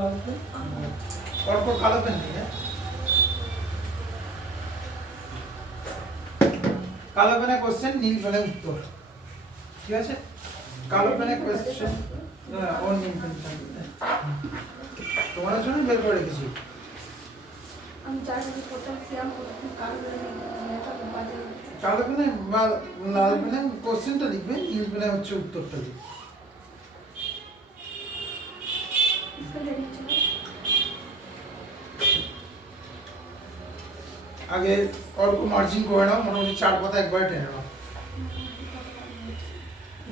লাল pen অল্প কালো pen নেই হ্যাঁ কালো পেনে কোশ্চেন নীল পেনে উত্তর ঠিক আছে কালো পেনে কোশ্চেন ও নীল পেন তোমার জন্য বের করে রেখেছি আমি চারটি পটাশিয়াম প্রথম কালো পেনে বাজে কালো পেনে বা লাল পেনে কোশ্চেনটা লিখবে নীল পেনে হচ্ছে উত্তরটা লিখবে আগে অল্প মার্জিন করে নাও মোটামুটি 4 পাতা একবারে টেনে নাও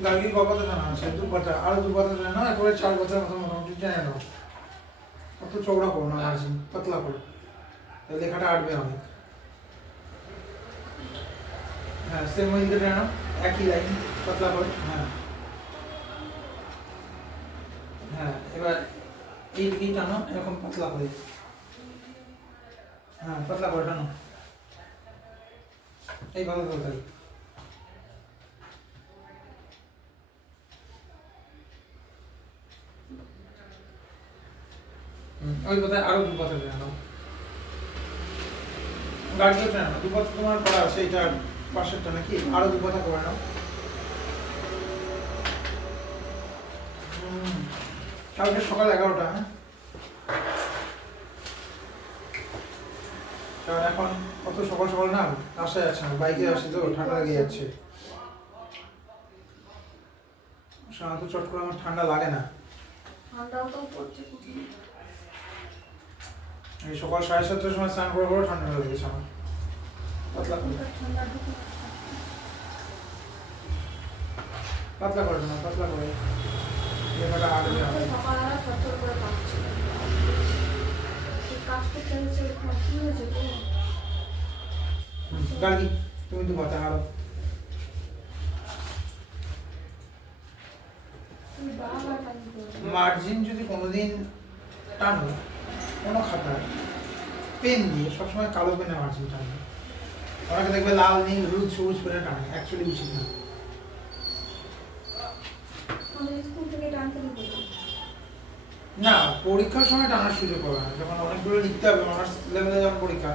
গার্গি ক পাতা টানা আছে 2 পাতা আরো 2 পাতা টেনে নাও একবারে 4 পাতার মতো মোটামুটি টেনে নাও অত চওড়া করো না মার্জিন পাতলা করো তাহলে লেখাটা আটবে অনেক হ্যাঁ সেম ওই দিকে টেনে নাও একই লাইন পাতলা করো হ্যাঁ হ্যাঁ এবার এই টানো এরকম পাতলা করে হ্যাঁ পাতলা করে টানো এই ভালো করে তাই ওই কথায় আরো 2 পাতা টেনে নাও গাড়িও টেনে নাও 2 পাতা তোমার করা আছে এটা পাশেরটা নাকি আরো 2 পাতা করে নাও কালকে সকাল 11টা হ্যাঁ কারণ এখন কত সকাল সকাল না আসায় আছে না বাইকে আসি তো ঠান্ডা লেগে যাচ্ছে সাধারণত চট করে আমার ঠান্ডা লাগে না ঠান্ডাও তো পড়ছে খুব এই সকাল 7:30টার সময় স্নান করে করে ঠান্ডা লেগেছে আমার পাতলা করে ঠান্ডা ঢুকে পাতলা করে না পাতলা করে লেখাটা আটবে হবে সকালবেলা ছটফট করে কাঁপছে কাজ করতে হচ্ছে কি হয়েছে গো গাড়ি তুমি 2 পাতা আরো তুমি বারবার টানি করবে মার্জিন যদি কোনোদিন টানো কোনো খাতায় পেন দিয়ে সবসময় কালো পেনে মার্জিন টানবে অনেকে দেখবে লাল নীল হলুদ সবুজ পেনে টানে অ্যাকচুয়ালি উচিত না আমাদের স্কুল থেকে টানতে দিতে না পরীক্ষার সময় টানার সুযোগ পাবে না যখন অনেকগুলো লিখতে হবে অনার্স লেভেলে যখন পরীক্ষা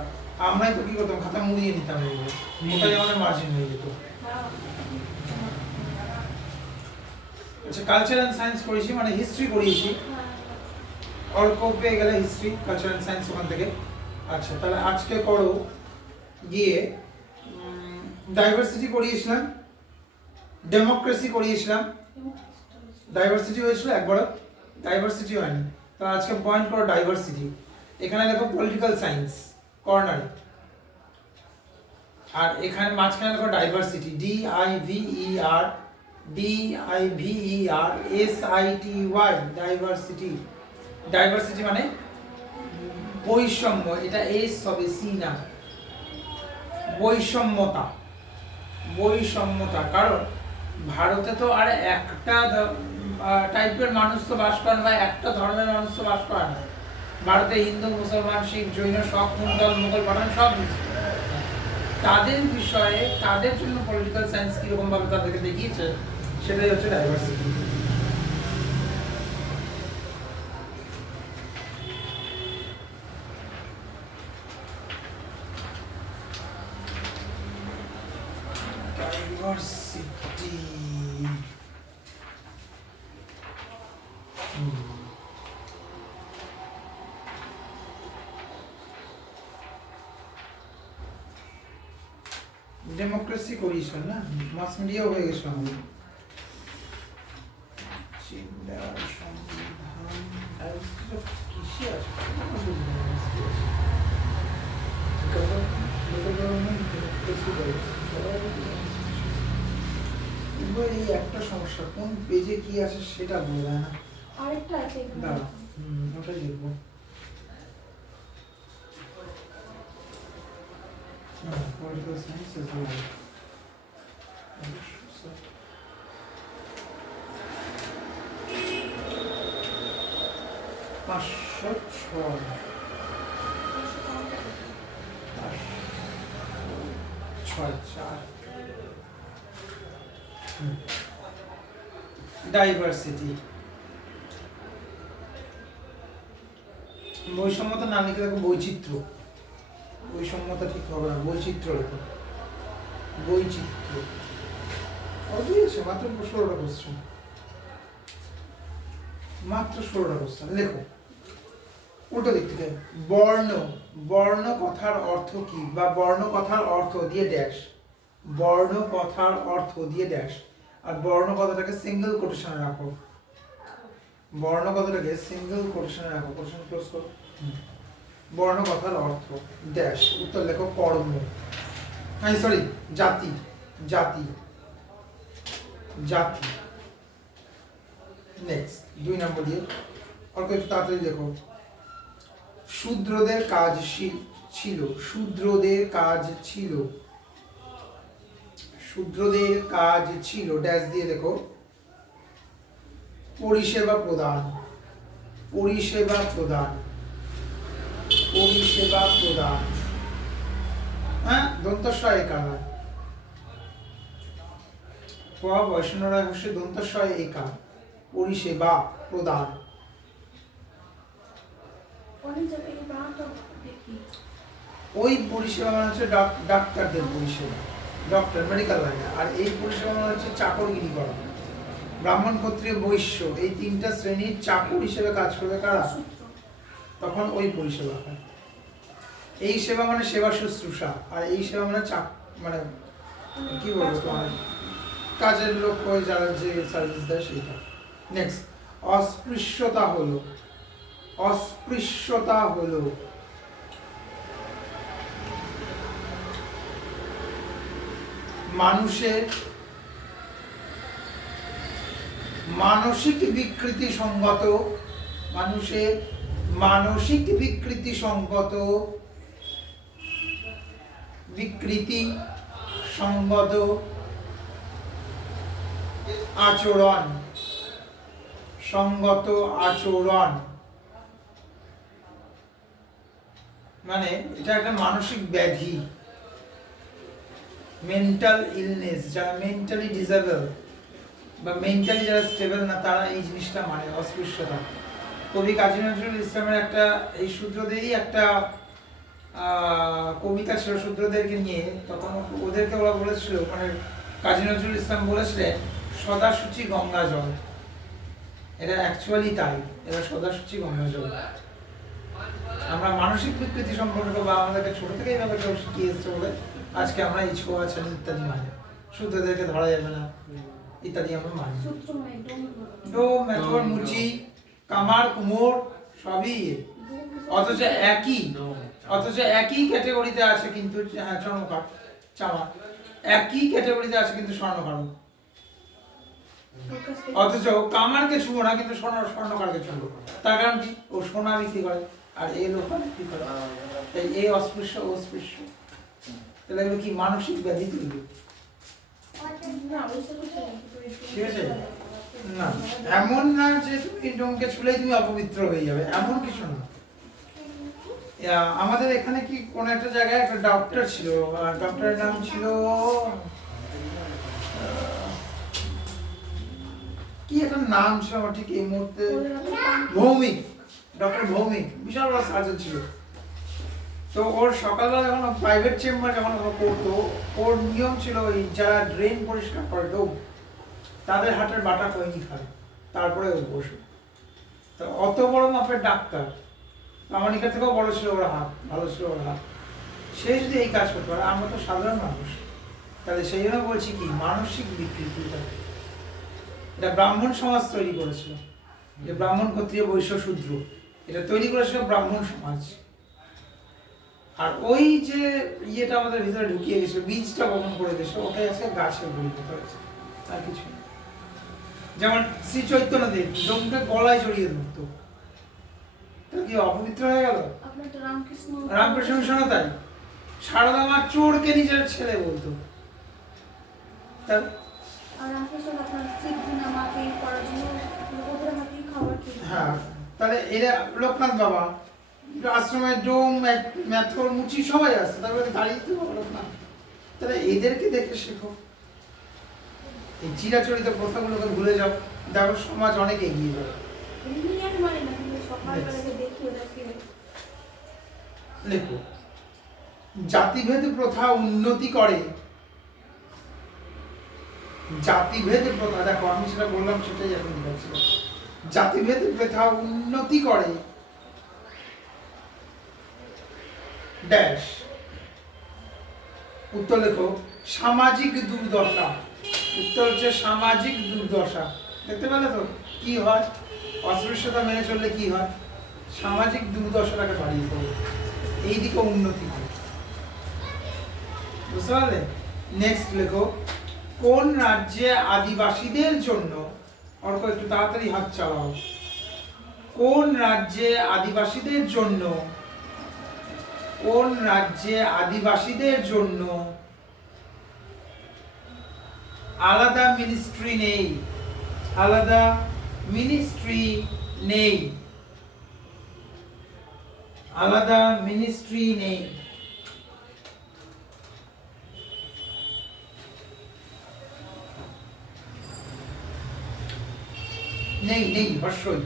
আমরাই তো কি করতাম খাতা মুড়িয়ে নিতাম এইভাবে ওটাই আমাদের মার্জিন হয়ে যেত আচ্ছা কালচার অ্যান্ড সায়েন্স পড়েছি মানে হিস্ট্রি পড়িয়েছি অল্প পেয়ে গেলে হিস্ট্রি কালচার অ্যান্ড সায়েন্স ওখান থেকে আচ্ছা তাহলে আজকে করো গিয়ে ডাইভার্সিটি পড়িয়েছিলাম ডেমোক্রেসি পড়িয়েছিলাম ডাইভার্সিটি হয়েছিল একবারও ডাইভার্সিটি হয়নি তাহলে আজকে পয়েন্ট করো ডাইভার্সিটি এখানে লেখো পলিটিক্যাল সায়েন্স কর্নারে আর এখানে মাঝখানে লেখো ডাইভার্সিটি DIVER ডাইভার্সিটি ডাইভার্সিটি মানে বৈষম্য এটা এস হবে সি না বৈষম্যতা বৈষম্যতা কারণ ভারতে তো আর একটা টাইপের মানুষ তো বাস করে না বা একটা ধর্মের মানুষ তো বাস করে না ভারতে হিন্দু মুসলমান শিখ জৈন সব মুঘল মুঘল পাঠান সব তাদের বিষয়ে তাদের জন্য পলিটিক্যাল সায়েন্স কিরকম ভাবে তাদেরকে দেখিয়েছে সেটাই হচ্ছে ডাইভার্সিটি ডাইভার্সিটি ডেমোক্রেসি করিস না মাস মিডিয়াও হয়ে গেছে আমাদের এই একটা সমস্যা কোন পেজে কি আছে সেটা বোঝা যায় না আরেকটা আছে এখানে দাঁড়া ওটাই দেখবো political science as well. পাঁচশো ছয় ছয় চার ডাইভার্সিটি বৈষম্যতা না লিখে দেখো বৈচিত্র্য। বৈষম্যতা ঠিক হবে না, বৈচিত্র্য লেখো। বৈচিত্র্য অতই আছে, মাত্র 16টা কোশ্চেন, মাত্র 16টা কোশ্চেন। লেখো উল্টো দিক থেকে। বর্ণ, বর্ণ কথার অর্থ কি, বা বর্ণ কথার অর্থ দিয়ে ড্যাশ, বর্ণ কথার অর্থ দিয়ে ড্যাশ। আর বর্ণ কথাটাকে সিঙ্গেল কোটেশনে রাখো, বর্ণ কথাটাকে সিঙ্গেল কোটেশনে রাখো, কোটেশন ক্লোজ করো। বর্ণ কথার অর্থ ড্যাশ, উত্তর লেখো কর্ম, সরি জাতি, জাতি, জাতি। নেক্সট 2 নম্বর দিয়ে অল্প একটু তাড়াতাড়ি লেখো। শূদ্রদের কাজ ছিল, শূদ্রদের কাজ ছিল, শূদ্রদের কাজ ছিল ড্যাশ দিয়ে লেখো পরিষেবা প্রদান, পরিষেবা প্রদান, পরিষেবা প্রদান। হ্যাঁ, দন্তস্ব একার, বৈষ্ণবরায় হচ্ছে দন্তস্ব একার, পরিষেবা প্রদান। ওই পরিষেবা মানে হচ্ছে ডাক্তারদের পরিষেবা, ডক্টর মেডিকেল লাইনে। আর এই পরিষেবা মানে হচ্ছে চাকরগিরি করা। ব্রাহ্মণ, ক্ষত্রিয়, বৈশ্য এই 3টা শ্রেণীর চাকর হিসেবে কাজ করবে কারা, তখন ওই পরিষেবা হয়। এই সেবা মানে সেবা শুশ্রূষা, আর এই সেবা মানে মানে কি বলবো তোমার কাজের লোক হয়ে যারা যে সার্ভিস দেয় সেইটা। নেক্সট, অস্পৃশ্যতা হলো, অস্পৃশ্যতা হলো মানুষের মানসিক বিকৃতি সঙ্গত, মানুষের মানসিক বিকৃতি সঙ্গত, বিকৃতি সঙ্গত আচরণ, সঙ্গত আচরণ মানে এটা একটা মানসিক ব্যাধি, মেন্টাল ইলনেস। যারা মেন্টালি ডিসেবল বা মেন্টালি যারা স্টেবল না, তারা এই জিনিসটা মানে অস্পৃশ্যতা। কবি কাজী নজরুল ইসলামের একটা এই শূদ্রদেরই একটা কবিতা ছিল শূদ্রদেরকে নিয়ে। তখন ওদেরকে ওরা বলেছিল, মানে কাজী নজরুল ইসলাম বলেছিলেন সদাসুচি গঙ্গা জল। এটা অ্যাকচুয়ালি তাই, এটা সদাসুচি গঙ্গা জল। আমরা মানসিক বিকৃতি সম্পর্কে বা আমাদেরকে ছোট থেকে এইভাবে কেউ শিখিয়ে এসছে বলে আজকে আমরা এই ছোঁয়া আছেন ইত্যাদি মানে শূদ্রদেরকে ধরা যাবে না ইত্যাদি আমরা মানি। ডোম, মেথর, মুচি, কামার, কুমোর সবই অথচ একই ক্যাটাগরিতে আছে কিন্তু, হ্যাঁ চর্মকার, চামা একই ক্যাটাগরিতে আছে কিন্তু স্বর্ণকার। অথচ কামারকে ছুবো না কিন্তু স্বর্ণকারকে ছুবো। তার কারণ কি, ও সোনা বিক্রি করে আর এই লোক বিক্রি করে। তাই এই অস্পৃশ্য অস্পৃশ্য, তাহলে এগুলো কি মানসিক ব্যাধি তৈরি। ঠিক আছে, না এমন না যে তুমি ডোমকে ছুলেই তুমি অপবিত্র হয়ে যাবে, এমন কিছু না। আমাদের এখানে কি কোন একটা জায়গায় একটা ডক্টর ছিল, ডক্টরের নাম ছিল কি একটা নাম ছিল আমার ঠিক এই মুহূর্তে, ভৌমিক, ডক্টর ভৌমিক, বিশাল বড় সার্জন ছিল। তো ওর সকালবেলা যখন প্রাইভেট চেম্বার যখন ও করতো, ওর নিয়ম ছিল ওই যারা ড্রেন পরিষ্কার করে ডোম, তাদের হাটের বাটা খৈনি খায়, তারপরে ও বসে। তো অত বড় মাপের ডাক্তার, আমানিকার থেকেও বড় ছিল ওর হাত, ভালো ছিল ওর হাত। সে যদি এই কাজ করতে পারে, আমরা তো সাধারণ মানুষ, তাহলে সেই জন্য বলছি কি মানসিক বিকৃতিটা এটা ব্রাহ্মণ সমাজ তৈরি করেছিল। যে ব্রাহ্মণ, ক্ষত্রিয়, বৈশ্য, শূদ্র এটা তৈরি করেছিল ব্রাহ্মণ সমাজ। আর ওই যে ইয়েটা আমাদের ভিতরে ঢুকিয়ে গেছিল, বীজটা বপন করে গেছিল, ওটাই আজকে গাছের পরিণত হয়েছে, আর কিছু না। যেমন শ্রী চৈতন্যদেব ডোমটা গলায় জড়িয়ে ধরতো, তাহলে কি অপবিত্র হয়ে গেল? রামকৃষ্ণ মিশনও তাই, সারদা মা চোরকে নিজের ছেলে বলতো। হ্যাঁ, তাহলে এরা লোকনাথ বাবা আশ্রমে ডোম, মেথর, মুচি সবাই আসছে, তারপরে দাঁড়িয়ে তো লোকনাথ। তাহলে এদেরকে দেখে শেখো, এই চিরাচরিত প্রথাগুলোকে ভুলে যাও, দেখো সমাজ অনেক এগিয়ে যাবে। লেখো জাতিভেদ প্রথা উন্নতি করে। জাতিভেদ প্রথা, দেখো আমি সেটা বললাম সেটাই এখন বলছি। জাতিভেদ প্রথা উন্নতি করে ড্যাশ। উত্তর লেখো সামাজিক দুর্দশা। উত্তর হচ্ছে সামাজিক দুর্দশা। দেখতে পেলে তো কি হয়, অস্পৃশ্যতা মেনে চললে কি হয়, সামাজিক দুর্দশাটাকে বাড়িয়ে তোলে, এইদিকে উন্নতি হয়। বুঝতে পারলে? নেক্সট লেখো কোন রাজ্যে আদিবাসীদের জন্য, অর্ক একটু তাড়াতাড়ি হাত চালাও, কোন রাজ্যে আদিবাসীদের জন্য, কোন রাজ্যে আদিবাসীদের জন্য আলাদা মিনিস্ট্রি নেই, আলাদা মিনিস্ট্রি নেই, আলাদা মিনিস্ট্রি নেই। নেই নেই অবশ্যই।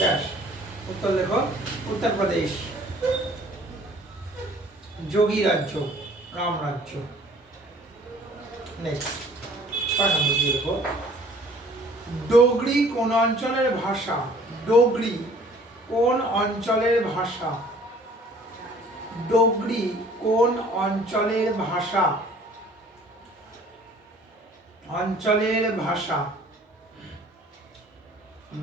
ড্যাশ। উত্তর লেখো উত্তর প্রদেশ, যোগী রাজ্য, রাম রাজ্য। নেক্সট 6 নম্বর দিয়ে লেখো ডোগরি কোন অঞ্চলের ভাষা। ডোগরি কোন অঞ্চলের ভাষা। ডোগরি কোন অঞ্চলের ভাষা। অঞ্চলের ভাষা।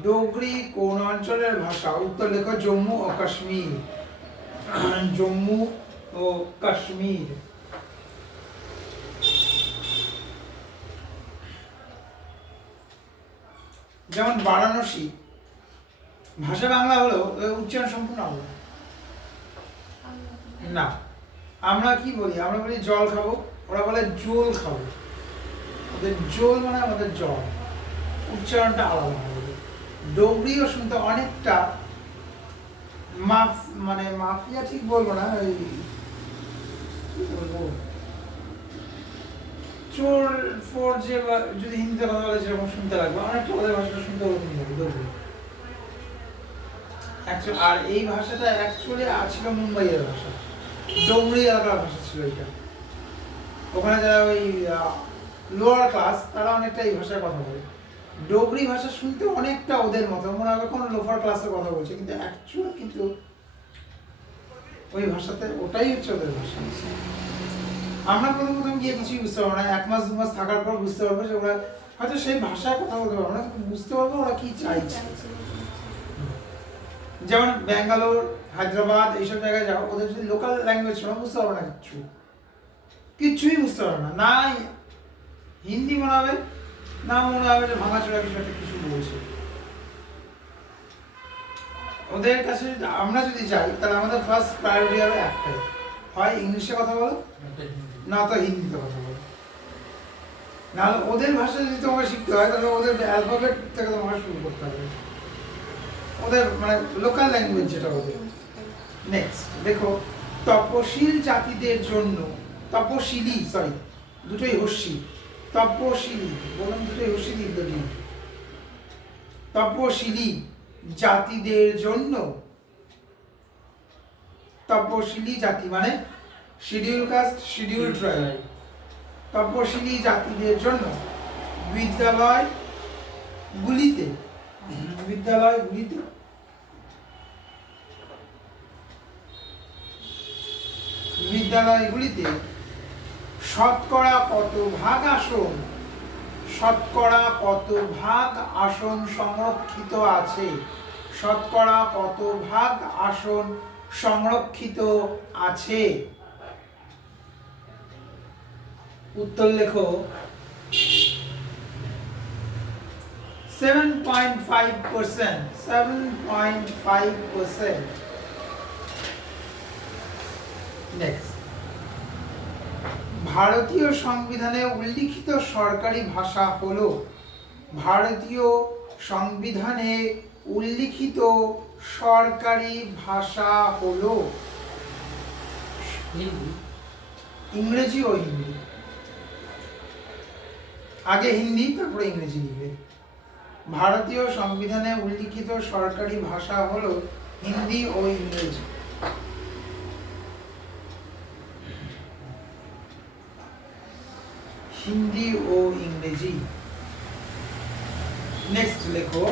ডোগরি কোন অঞ্চলের ভাষা। উত্তর লেখো জম্মু ও কাশ্মীর, জম্মু ও কাশ্মীর। যেমন বারাণসী ভাষা বাংলা হলেও উচ্চারণ সম্পূর্ণ আলাদা। না, আমরা কি বলি, আমরা বলি জল খাবো, ওরা বলে জল খাবো। ওদের জল মানে আমাদের জল, উচ্চারণটা আলাদা হবে। ডোগরিও শুনতে অনেকটা মানে মাফিয়া ঠিক বলবো না, ওই কি বলবো, চোর ফোর যে যদি হিন্দিতে কথা বলে সেরকম শুনতে লাগবে, অনেকটা ওদের ভাষাটা শুনতে ওরকম হবে ডোগরি। আর এই ভাষাটা অ্যাকচুয়ালি ছিল মুম্বাইয়ের ভাষা, ডোগরি এলাকার ভাষা ছিল এটা। ওখানে যারা ওই লোয়ার ক্লাস তারা অনেকটা এই ভাষায় কথা বলে। ডোগরি ভাষা শুনতে অনেকটা ওদের মতো, মনে হবে কোনো লোফার ক্লাসের কথা বলছে, কিন্তু অ্যাকচুয়ালি কিন্তু ওই ভাষাতে ওটাই হচ্ছে ওদের ভাষা। আমরা প্রথম গিয়ে কিছুই বুঝতে পারবো না, 1 মাস 2 মাস থাকার পর বুঝতে পারবো যে ওরা হয়তো সেই ভাষায় কথা বলতে পারবো না, কিন্তু বুঝতে পারবো ওরা কি চাইছে। যেমন ব্যাঙ্গালোর, হায়দ্রাবাদ এইসব জায়গায় যাও, ওদের যদি লোকাল ল্যাঙ্গুয়েজ শোনো বুঝতে পারবো না, কিচ্ছুই বুঝতে পারবো না। না হিন্দি মনে হবে, না মনে হবে যে ভাঙাচোরা কিছু একটা কিছু বলছে। ওদের কাছে আমরা যদি যাই তাহলে আমাদের ফার্স্ট প্রায়োরিটি হবে একটাই, হয় ইংলিশে কথা বলো, না তো হিন্দিতে কথা বলো। নাহলে ওদের ভাষা যদি তোমাকে শিখতে হয় তাহলে ওদের অ্যালফাবেট থেকে তোমাকে শুরু করতে হবে, ওদের মানে লোকাল ল্যাঙ্গুয়েজ যেটা ওদের। নেক্সট দেখো তপশীল জাতিদের জন্য, তপশীলি সরি দুটোই হস্যি, তপশীলি বললাম দুটোই হস্যি দীর্ঘ। তপশীলি জাতিদের জন্য, তপশীলি জাতি মানে শিডিউল কাস্ট, শিডিউল ট্রাইব। তপশীলি জাতিদের জন্য বিদ্যালয়গুলিতে, বিদ্যালয়গুলিতে বিদ্যালয়গুলিতে শতকরা কত ভাগ আসন, শতকরা কত ভাগ আসন সংরক্ষিত আছে, শতকরা কত ভাগ আসন সংরক্ষিত আছে। উত্তর লেখো 7.5%, 7.5%। নেক্সট ভারতীয় সংবিধানে উল্লিখিত সরকারি ভাষা হলো, ভারতীয় সংবিধানে উল্লিখিত সরকারি ভাষা হলো ইংরেজি ও হিন্দি। আগে হিন্দি তারপরে ইংরেজি লিখবে। ভারতীয় সংবিধানে উল্লিখিত সরকারি ভাষা হলো হিন্দি ও ইংরেজি। হিন্দি ও ইংরেজি। নেক্সট লেখো,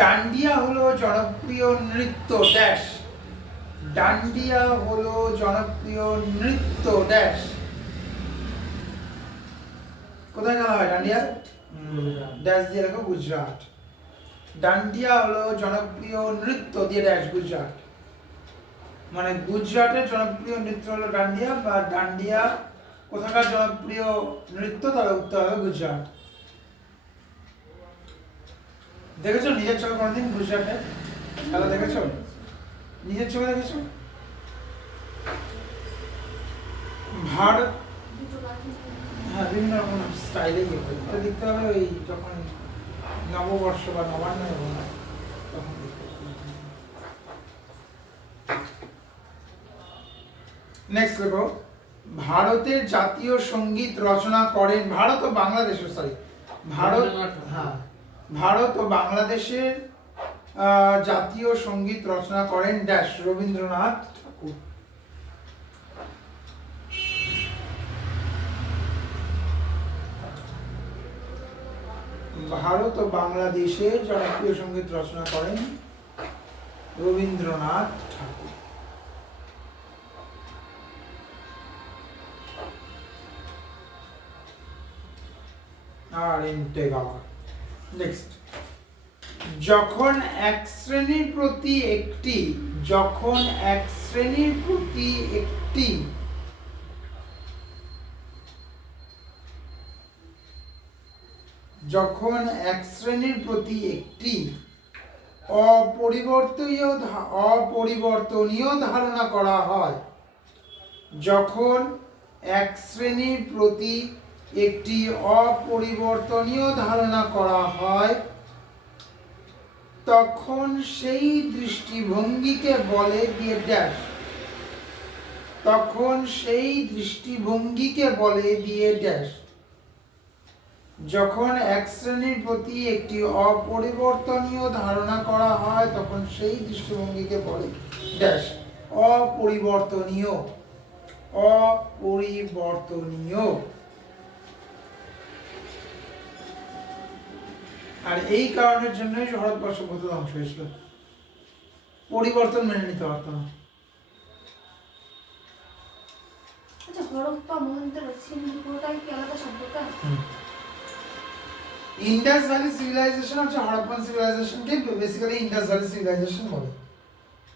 ডান্ডিয়া হলো জনপ্রিয় নৃত্য ড্যাশ। ডান্ডিয়া হলো জনপ্রিয় নৃত্য ড্যাশ। কোথায় খেলা হয় ডান্ডিয়া? ড্যাশ দিয়ে লেখো গুজরাট। ডান্ডিয়া হলো জনপ্রিয় নৃত্য দিয়ে ড্যাশ গুজরাট। মানে গুজরাটের জনপ্রিয় নৃত্য হলো ডান্ডিয়া, বা ডান্ডিয়া কোথাকার জনপ্রিয় নৃত্য, তাহলে উত্তর হবে গুজরাট। দেখেছো নিজের চোখে কোনোদিন গুজরাটে খেলা দেখেছো? নিজের চোখে দেখেছো? ভারত, হ্যাঁ বিভিন্ন রকম স্টাইলে ইয়ে হয়। এটা দেখতে হবে ওই যখন নববর্ষ বা নবান্ন তখন দেখতে হবে। নেক্সট দেখো, ভারতের জাতীয় সঙ্গীত রচনা করেন, ভারত ও বাংলাদেশের, সরি ভারত, হ্যাঁ ভারত ও বাংলাদেশের জাতীয় সঙ্গীত রচনা করেন ড্যাশ রবীন্দ্রনাথ ঠাকুর। ভারত ও বাংলাদেশের জনপ্রিয় সঙ্গীত রচনা করেন রবীন্দ্রনাথ ঠাকুর। আর ইন্টেগাওয়া। নেক্সট, যখন এক শ্রেণীর প্রতি একটি, যখন এক শ্রেণীর প্রতি একটি যখন এক শ্রেণীর প্রতি একটি অপরিবর্তনীয় ধারণা করা হয়, যখন এক শ্রেণীর প্রতি একটি অপরিবর্তনীয় ধারণা করা হয়, তখন সেই দৃষ্টিভঙ্গিকে বলে দিয়ে ড্যাশ। তখন সেই দৃষ্টিভঙ্গিকে বলে দিয়ে ড্যাশ। যখন এক শ্রেণীর প্রতি একটি অপরিবর্তনীয় ধারণা করা হয়, তখন সেই দৃষ্টিভঙ্গিকে বলে ড্যাশ অপরিবর্তনীয়। অপরিবর্তনীয়। আর এই কারণের জন্যই হরপ্পা সভ্যতা ধ্বংস হয়েছিল, পরিবর্তন মেনে নিতে পারতো না। আচ্ছা, হরপ্পা মহেঞ্জোদারো সিন্ধু পুরোটাই কি আলাদা সভ্যতা? ইন্ডাস ভ্যালি সিভিলাইজেশন হচ্ছে হরপ্পান সিভিলাইজেশনকে বেসিক্যালি ইন্ডাস ভ্যালি সিভিলাইজেশন বলে।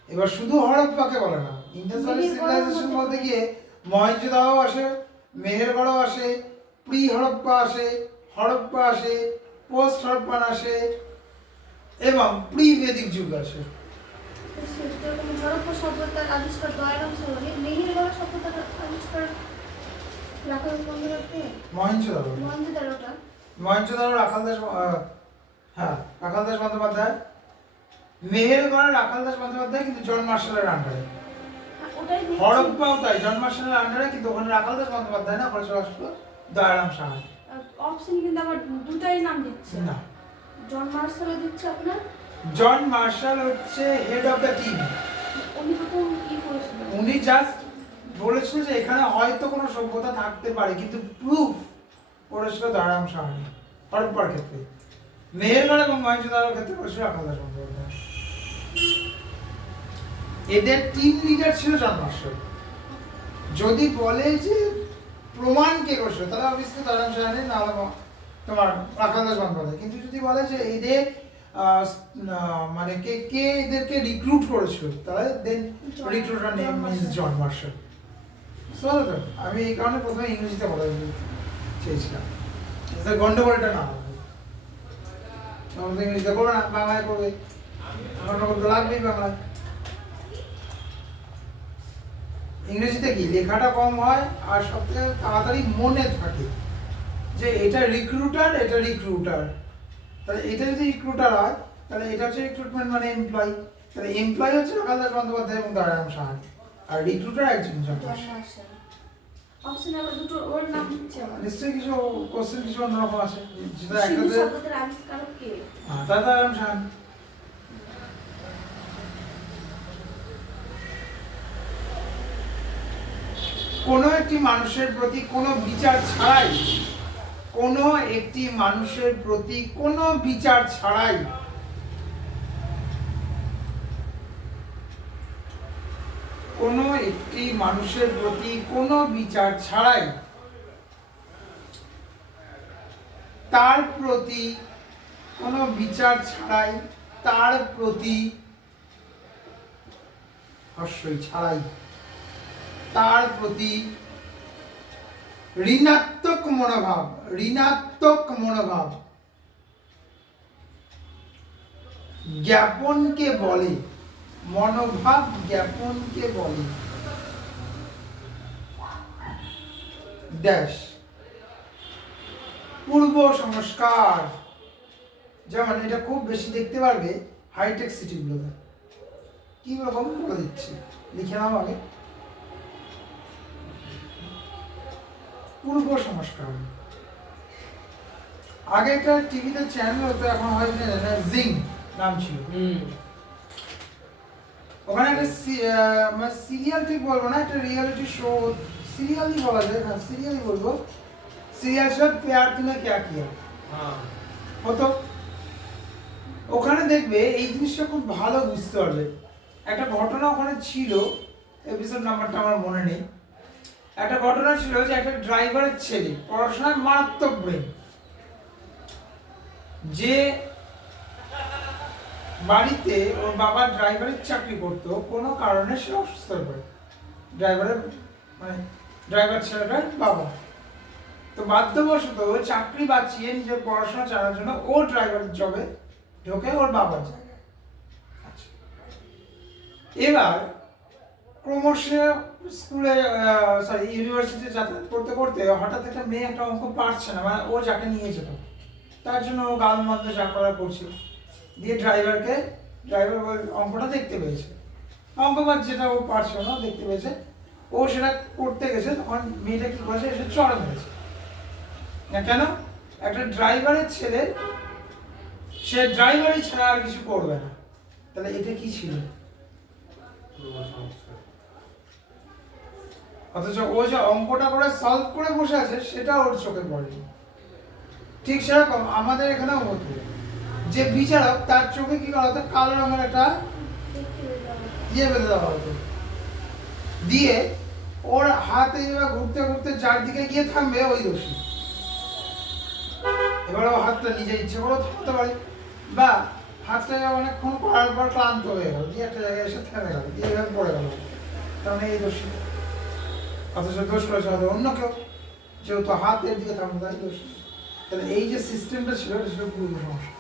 এবার শুধু হরপ্পাকে বলে না, ইন্ডাস ভ্যালি সিভিলাইজেশন বলতে গিয়ে মহেঞ্জোদারো আসে, মেহেরগড়ও আসে, প্রি হরপ্পা আসে, হরপ্পা আসে, পোস্ট হরপ্পান আসে এবং প্রি বেদিক যুগ আসে। হরপ্পা সভ্যতার আবিষ্কার দয়ারাম সাহানি, মেহেরগড় সভ্যতার আবিষ্কার রাখাল বন্দ্যোপাধ্যায়, মহেঞ্জোদারোটা মহেঞ্জোদারো রাখাল দাস, হ্যাঁ রাখাল দাস বন্দ্যোপাধ্যায়। মেহেরগড়ের রাখাল দাস বন্দ্যোপাধ্যায় কিন্তু জন মার্শালের আন্ডারে। হরপ্পাও তাই, জন মার্শালের আন্ডারে, কিন্তু ওখানে রাখাল দাস বন্দ্যোপাধ্যায় না, ওখানে আসলো দয়ারাম সাহানি। অপশন কিন্তু আবার দুটাই নাম দিচ্ছে না, জন মার্শালও দিচ্ছে আপনার। জন মার্শাল হচ্ছে হেড অফ দ্য টিম। উনি প্রথম কি করেছিলেন? উনি জাস্ট বলেছিল যে এখানে হয়তো কোনো সভ্যতা থাকতে পারে, কিন্তু প্রুফ করেছিল দয়ারাম সাহানি হরপ্পার ক্ষেত্রে। মেহেরগড় এবং মহেঞ্জোদারোর ক্ষেত্রে করেছিল রাখাল দাস বন্দ্যোপাধ্যায়। এদের টিম লিডার ছিল জন মার্শাল। যদি বলে যে প্রমাণ কে করেছিল, তাহলে অবশ্যই দয়ারাম সাহানি না তোমার রাখাল দাস বন্দ্যোপাধ্যায়। কিন্তু যদি বলে যে এদের মানে কে কে এদেরকে রিক্রুট করেছিল, তাহলে then recruiter name is John Marshall. বুঝতে আমি এই কারণে প্রথমে ইংরেজিতে বলা চেয়েছিলাম, গন্ডগোলটা না হবে। ইংরেজিতে করবে না, বাংলায় করবে, গন্ডগোল তো লাগবেই বাংলায়। ইংরেজিতে কি লেখাটা কম হয় আর সব থেকে তাড়াতাড়ি মনে থাকে যে এটা রিক্রুটার, এটা রিক্রুটার। তাহলে এটা যদি রিক্রুটার হয়, তাহলে এটা হচ্ছে রিক্রুটমেন্ট মানে এমপ্লয়। তাহলে এমপ্লয় হচ্ছে রাখাল দাস বন্দ্যোপাধ্যায় এবং দয়ারাম সাহানি, আর রিক্রুটার একজন জন মার্শাল। অপশন আবার দুটো ওর নাম দিচ্ছে আবার। নিশ্চয়ই কিছু কোশ্চেন কিছু অন্যরকম আছে, যেটা সিন্ধু একটাতে সভ্যতার আবিষ্কারক কে? দয়ারাম সাহানি। কোনো একটি মানুষের প্রতি কোনো বিচার ছাড়াই, কোনো একটি মানুষের প্রতি কোনো বিচার ছাড়াই কোনো একটি মানুষের প্রতি কোনো বিচার ছাড়াই তার প্রতি কোনো বিচার ছাড়াই তার প্রতি হর্ষই ছাড়াই তার প্রতি ঋণাত্মক মনোভাব জ্ঞাপনকে বলে, মনোভাব জ্ঞাপনকে বলে ড্যাশ পূর্ব সংস্কার। যেমন এটা খুব বেশি দেখতে পারবে হাইটেক সিটিগুলোতে। কি রকম বলে দিচ্ছি, লিখে নাও আগে। পূর্ব সংস্কার আগে একটা টিভিতে চ্যানেল হতো, এখন হয়তো জিং নাম ছিল। ওখানে একটা মানে সিরিয়াল ঠিক বলবো না, একটা রিয়েলিটি শো, সিরিয়ালই বলা যায়, হ্যাঁ সিরিয়ালই বলবো। সিরিয়াল ছিল প্যার তুমে ক্যা কিয়া হতো। ওখানে দেখবে এই জিনিসটা খুব ভালো বুঝতে পারবে। একটা ঘটনা ওখানে ছিল, এপিসোড নাম্বারটা আমার মনে নেই। একটা ঘটনা ছিল যে একটা ড্রাইভারের ছেলে, পড়াশোনায় মারাত্মক ব্রেন, যে বাড়িতে ওর বাবা ড্রাইভারের চাকরি করতো, কোনো কারণে সে অসুস্থ হয়ে পড়ে। ড্রাইভার ছেলেটার বাবা তো বাধ্যবশত চাকরি বাঁচিয়ে নিজের পড়াশোনা চালানোর জন্য ও ড্রাইভারের জবে ঢোকে ওর বাবার জায়গায়। এবার ক্রমশ স্কুলে ইউনিভার্সিটি যাতায়াত করতে করতে হঠাৎ একটা মেয়ে একটা অঙ্ক পারছে না, মানে ও যাকে নিয়ে যেত, তার জন্য ও গাল মন্দ যা করা করছিল। দিয়ে ড্রাইভার অঙ্কটা দেখতে পেয়েছে, অঙ্কবার যেটা ও পারছিল না দেখতে পেয়েছে, ও সেটা করতে গেছে, তখন মেয়েটা কি করেছে, এসে চড় মেরেছে। কেন? একটা ড্রাইভারের ছেলে, সে ড্রাইভারই ছাড়া আর কিছু করবে না। তাহলে এটা কি ছিল? অথচ ও যে অঙ্কটা করে সলভ করে বসে আছে সেটা ওর চোখে পড়েনি। ঠিক সেরকম আমাদের এখানেও হতো, যে বিচারক তার চোখে কি করা হতো, কালো রঙের একটা বেঁধে দেওয়া হতো, দিয়ে ওর হাতে ঘুরতে ঘুরতে যার দিকে গিয়ে থামবে ওই দোষী। এবার ও হাতটা নিজে ইচ্ছে করে থামতে পারে, বা হাতটা অনেকক্ষণ করার পর ক্লান্ত হয়ে গেল, দিয়ে একটা জায়গায় এসে থেমে গেল, দিয়ে এভাবে পড়ে গেল, তার মানে এই দোষী। অথচ দোষ করেছে হয়তো অন্য কেউ, যেহেতু হাতের দিকে থামবে তাই দোষ। তাহলে এই যে সিস্টেমটা ছিল এটা ছিল পূর্ব সংস্কার।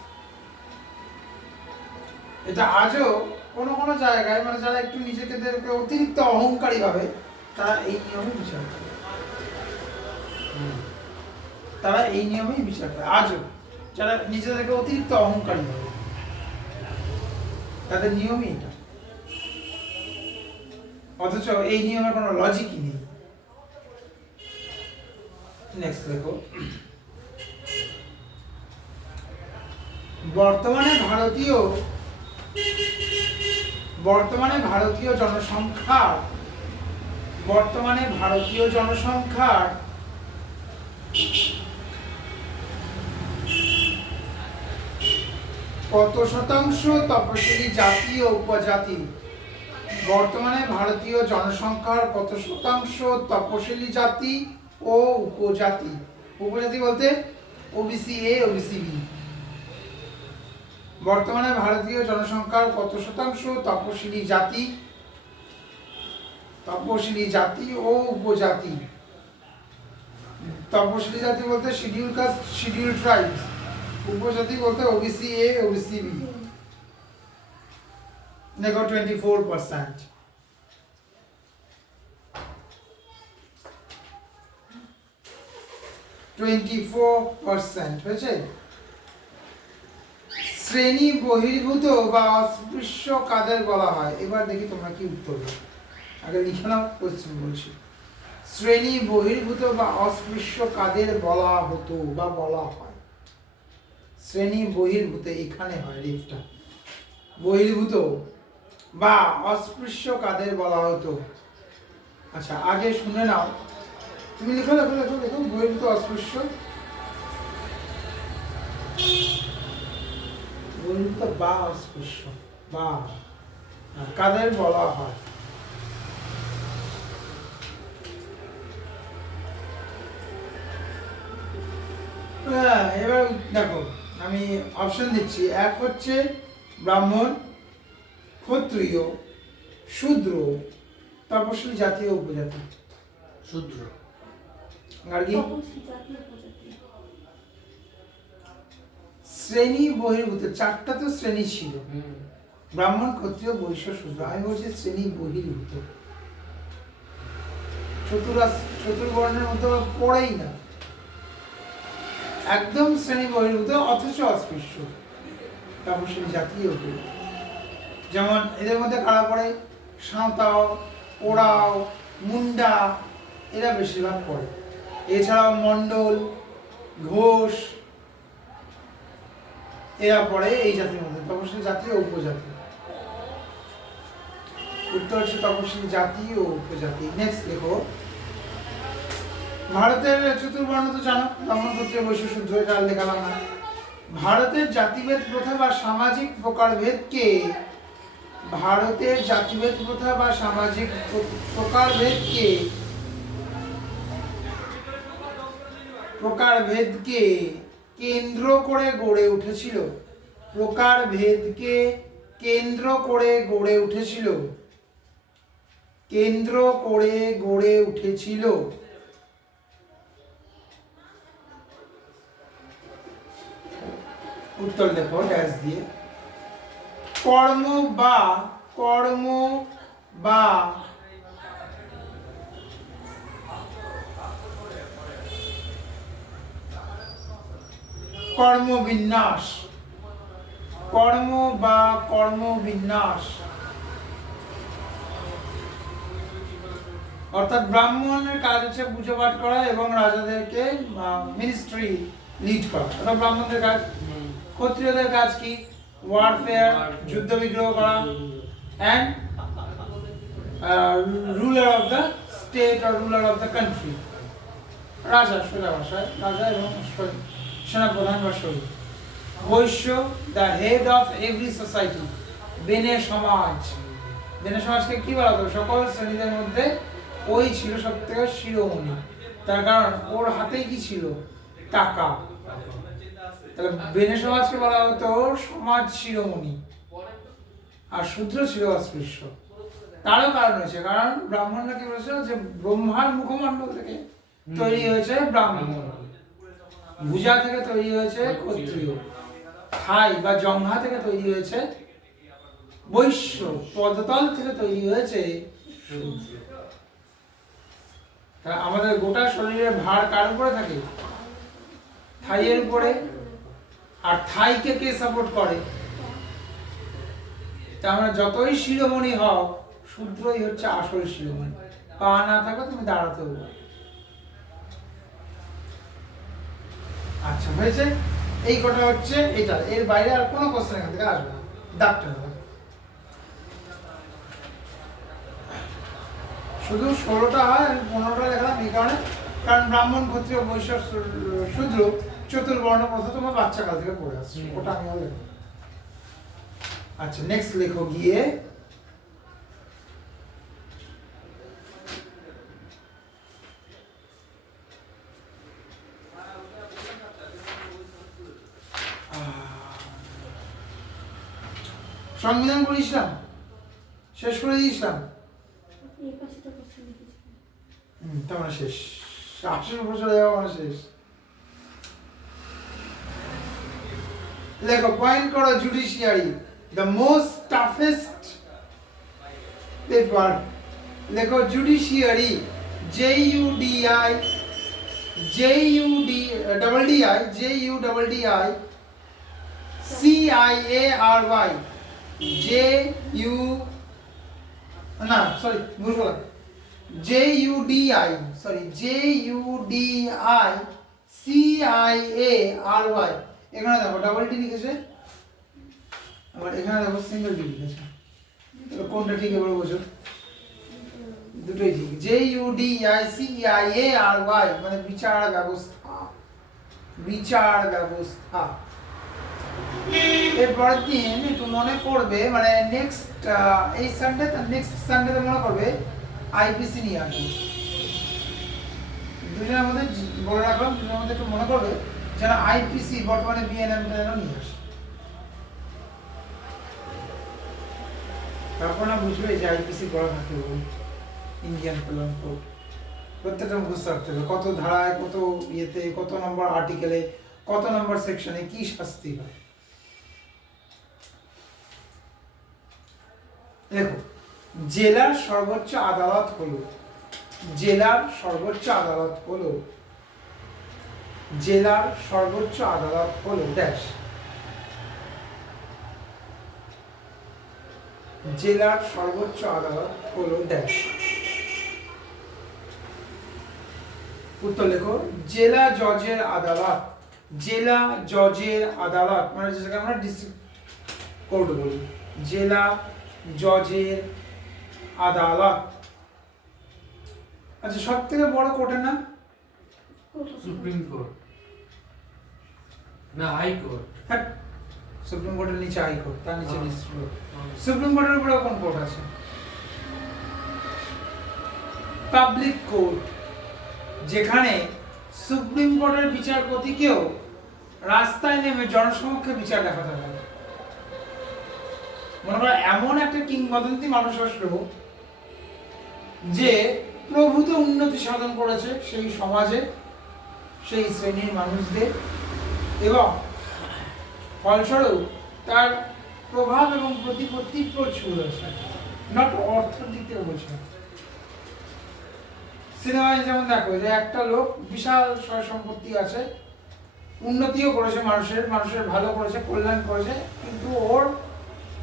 এটা আজও কোনো কোনো জায়গায়, মানে যারা একটু নিজেদেরকে অতিরিক্ত অহংকারী ভাবে, তারা এই নিয়মে বিচার করে, তারা এই নিয়মেই বিচার করে। আজও যারা নিজেদেরকে অতিরিক্ত অহংকারী ভাবে, তাদের নিয়মই এটা। অথচ এই নিয়মের কোনো লজিকই নেই। নেক্সট দেখো, বর্তমানে ভারতীয় জনসংখ্যার কত শতাংশ তপশিলি জাতি ও উপজাতি? বর্তমানে ভারতীয় জনসংখ্যার কত শতাংশ তপশিলি জাতি ও উপজাতি? উপজাতি বলতে ওবিসি এ, ওবিসি বি। বর্তমানে ভারতীয় জনসংখ্যার কত শতাংশ তপশিলি জাতি ও উপজাতি? তপশিলি জাতি বলতে শিডিউল কাস্ট, শিডিউল ট্রাইবস। উপজাতি বলতে ওবিসি এ, ওবিসি বি। দেখো 24%। হয়েছে। শ্রেণী বহির্ভূত বা অস্পৃশ্য কাদের বলা হয়? এবার দেখি তোমরা কি উত্তর দাও। আগে লিখে নাও, কোশ্চেন বলছি। শ্রেণী বহির্ভূত বা অস্পৃশ্য কাদের বলা হতো বা বলা হয়? শ্রেণী বহির্ভূত এখানে হয়, রেফটা বহির্ভূত বা অস্পৃশ্য কাদের বলা হতো? আচ্ছা আগে শুনে নাও, তুমি লেখো লেখো লেখো লেখো বহির্ভূত অস্পৃশ্য, বহির্ভূত বা অস্পৃশ্য বা কাদের বলা হয়? হ্যাঁ, এবার দেখো আমি অপশন দিচ্ছি। এক হচ্ছে ব্রাহ্মণ, ক্ষত্রিয়, শূদ্র, তপশিলি জাতি ও উপজাতি। শূদ্র। আর কি তপশিলি জাতি উপজাতি। শ্রেণী বহির্ভূত, চারটা তো শ্রেণী ছিল, ব্রাহ্মণ, ক্ষত্রিয়, বৈশ্য, শূদ্র। আমি বলছি শ্রেণী বহির্ভূত, চতুর্বর্ণের মধ্যে পড়েই না, একদম শ্রেণী বহির্ভূত অথচ অস্পৃশ্য, তপশিলি জাতি ও উপজাতি। যেমন এদের মধ্যে কারা পড়ে? সাঁওতাল, ওরাও, মুন্ডা, এরা বেশিরভাগ পড়ে। এছাড়াও মণ্ডল, ঘোষ, এরা পড়ে এই জাতির মধ্যে, তপশিলি জাতি ও উপজাতি। উত্তর হচ্ছে তপশিলি জাতি ও উপজাতি। নেক্সট দেখো, ভারতের চতুর্বর্ণ তো জানো, ব্রাহ্মণ, ক্ষত্রিয়, বৈশ্য, শূদ্র, এটা আর লেখালাম না। ভারতের জাতিভেদ প্রথা বা সামাজিক প্রকারভেদকে, ভারতের জাতিভেদ প্রথা বা সামাজিক প্রকারভেদকে কেন্দ্র করে গড়ে উঠেছিল, প্রকারভেদকে কেন্দ্র করে গড়ে উঠেছিল, কেন্দ্র করে গড়ে উঠেছিল। উত্তর দেখো ড্যাশ দিয়ে। কর্ম বা কর্মবিন্যাস, কর্মবিন্যাস, অর্থাৎ ব্রাহ্মণের কাজ হচ্ছে পুজো পাঠ করা এবং রাজাদেরকে মিনিস্ট্রি লিড করা, এটা ব্রাহ্মণদের কাজ। ক্ষত্রিয়দের কাজ কি? ওয়ারফেয়ার, যুদ্ধ বিগ্রহ করা, and ruler of the state or ruler of the country, রাজা, সোজা ভাষায় রাজা এবং সেনাপ্রধান বা সৈনিক। বৈশ্য, the head of every society, বেনে সমাজ, বেনে সমাজকে কি বলা হতো? সকল শ্রেণীদের মধ্যে ওই ছিল সব থেকে শিরোমণি, তার কারণ ওর হাতেই কি ছিল? টাকা। তাহলে বেনে সমাজকে বলা হতো সমাজ শিরোমণি, আর শূদ্র ছিল অস্পৃশ্য। তারও কারণ হয়েছে, কারণ ব্রাহ্মণরা কি বলেছিল যে ব্রহ্মার মুখমণ্ডল থেকে তৈরি হয়েছে ব্রাহ্মণ, ভুজা থেকে তৈরি হয়েছে ক্ষত্রিয়, থাই বা জঙ্ঘা থেকে তৈরি হয়েছে বৈশ্য, পদতল থেকে তৈরি হয়েছে শূদ্র। আমাদের গোটা শরীরের ভার কার উপরে থাকে? থাইয়ের উপরে। আর থাইকে কে সাপোর্ট করে? তার মানে যতই শিরোমণি হও, শূদ্রই হচ্ছে আসল শিরোমণি। পা না থাকলে তুমি দাঁড়াতে হবে। আচ্ছা হয়েছে, এই কটা হচ্ছে এটা, এর বাইরে আর কোনো কোশ্চেন এখান থেকে আসবে না, ডাক্তার শুধু 16টা হয়, আমি 15টা লেখলাম এই কারণে, কারণ ব্রাহ্মণ, ক্ষত্রিয়, বৈশ্য, শূদ্র চতুর্বর্ণ প্রথা তোমার বাচ্চা কাল থেকে পড়ে আসছে, ওটা আমি লিখব। আচ্ছা নেক্সট লেখো গিয়ে সংবিধান পড়িয়েছিলাম, শেষ করে দিয়েছিলাম। তোমার শেষ, 80 বছর দেওয়া মানে শেষ। লেখো, পয়েন্ট করো judiciary, the most toughest paper. লেখো জুডিশিয়ারি, JUDI, না সরি ভুল বললাম, JUDICIARY। এখানে দেখো ডাবল টি লিখেছে, আবার এখানে দেখো সিঙ্গেল টি লিখেছে, তাহলে কোনটা ঠিক এবার বোঝো। দুটোই ঠিক। JUDICEIARY মানে বিচার ব্যবস্থা, বিচার ব্যবস্থা। এরপরের দিন একটু মনে করবে, মানে নেক্সট এই সানডে, তার নেক্সট সানডেতে মনে করবে আইপিসি নিয়ে আসবে। দুজনের মধ্যে বলে রাখলাম, দুজনের মধ্যে একটু মনে করবে যেন আইপিসি বর্তমানে বিএনএম যেন নিয়ে আসে। তারপর না বুঝবে যে আইপিসি করা থাকে ইন্ডিয়ান পেনাল কোড। প্রত্যেকটা মুখস্থ রাখতে হবে, কত ধারায়, কত ইয়েতে, কত নম্বর আর্টিকেলে, কত নম্বর সেকশনে কি শাস্তি হয়। দেখো, জেলার সর্বোচ্চ আদালত হলো, জেলার সর্বোচ্চ আদালত হলো, জেলার সর্বোচ্চ আদালত হলো ড্যাশ, জেলার সর্বোচ্চ আদালত হলো ড্যাশ। উত্তর লেখো, জেলা জজের আদালত, জেলা জজের আদালত মানে যেটাকে আমরা ডিস্ট্রিক্ট কোর্ট বলি, জেলা জজের আদালত। আচ্ছা, সব থেকে বড় কোর্টের নাম? সুপ্রিম কোর্ট না হাইকোর্ট। হ্যাঁ, সুপ্রিম কোর্টের নিচে হাইকোর্ট, তার নিচে ডিস্ট্রিক্ট কোর্ট। সুপ্রিম কোর্টের উপরে কোন কোর্ট আছে? পাবলিক কোর্ট, যেখানে সুপ্রিম কোর্টের বিচারপতিকেও রাস্তায় নেমে জনসমক্ষে বিচার দেখাতে হয়। মনে করো এমন একটা কিংবদন্তি মানুষ আসলো যে প্রভূত উন্নতি সাধন করেছে সেই সমাজে, সেই শ্রেণীর মানুষদের, এবং ফলস্বরূপ তার প্রভাব এবং প্রতিপত্তি প্রচুর আছে, নট অর্থের দিক থেকে বলছে। সিনেমায় যেমন দেখো যে একটা লোক বিশাল সয় সম্পত্তি আছে, উন্নতিও করেছে, মানুষের মানুষের ভালো করেছে, কল্যাণ করেছে, কিন্তু ওর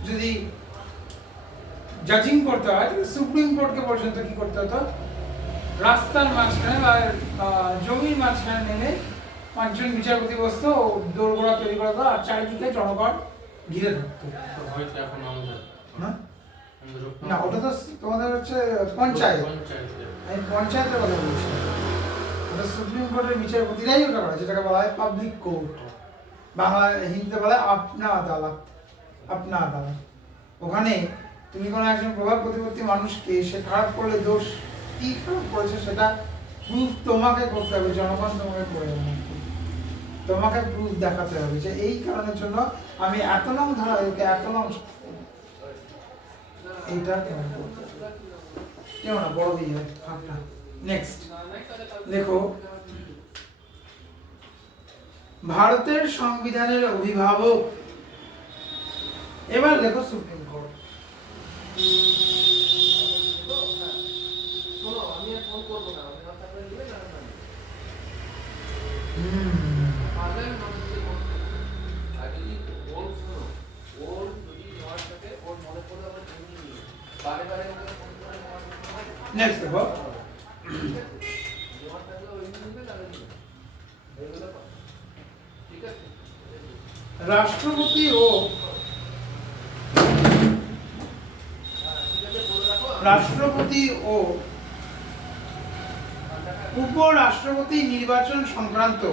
যদি জাজিং করতে হয় সুপ্রিম কোর্টকে পর্যন্ত কি করতে হতো, রাস্তার মাঝখানে বা জমির মাঝখানে নেমে পাঁচজন বিচারপতি বসতো, দোরগোড়া তৈরি করা হতো, আর চারিদিকে জনগণ ঘিরে থাকতো। না, ওটা তো তোমাদের হচ্ছে পঞ্চায়েত, আমি পঞ্চায়েতের কথা বলছি। ওটা সুপ্রিম কোর্টের বিচারপতিরাই ওটা করে, যেটাকে বলা হয় পাবলিক কোর্ট, বাংলা হিন্দিতে বলা হয় আপনা আদালত, আপনা আদালত। ওখানে তুমি কোনো একজন প্রভাব প্রতিপত্তি মানুষকে, সে খারাপ করলে দোষ কি খারাপ করেছে সেটা প্রুফ তোমাকে করতে হবে, জনগণ তোমাকে করে দেবে, তোমাকে প্রুফ দেখাতে হবে যে এই কারণের জন্য আমি এত নাম ধারা, এত নাম, এইটা কেমন করতে হবে, কেমন না বড় দিয়ে আপনার। নেক্সট দেখো, ভারতের সংবিধানের অভিভাবক, এবার দেখো সুপ্রিম কোর্ট। নেক্সট দেখো, রাষ্ট্রপতি ও উপরাষ্ট্রপতি নির্বাচন সংক্রান্ত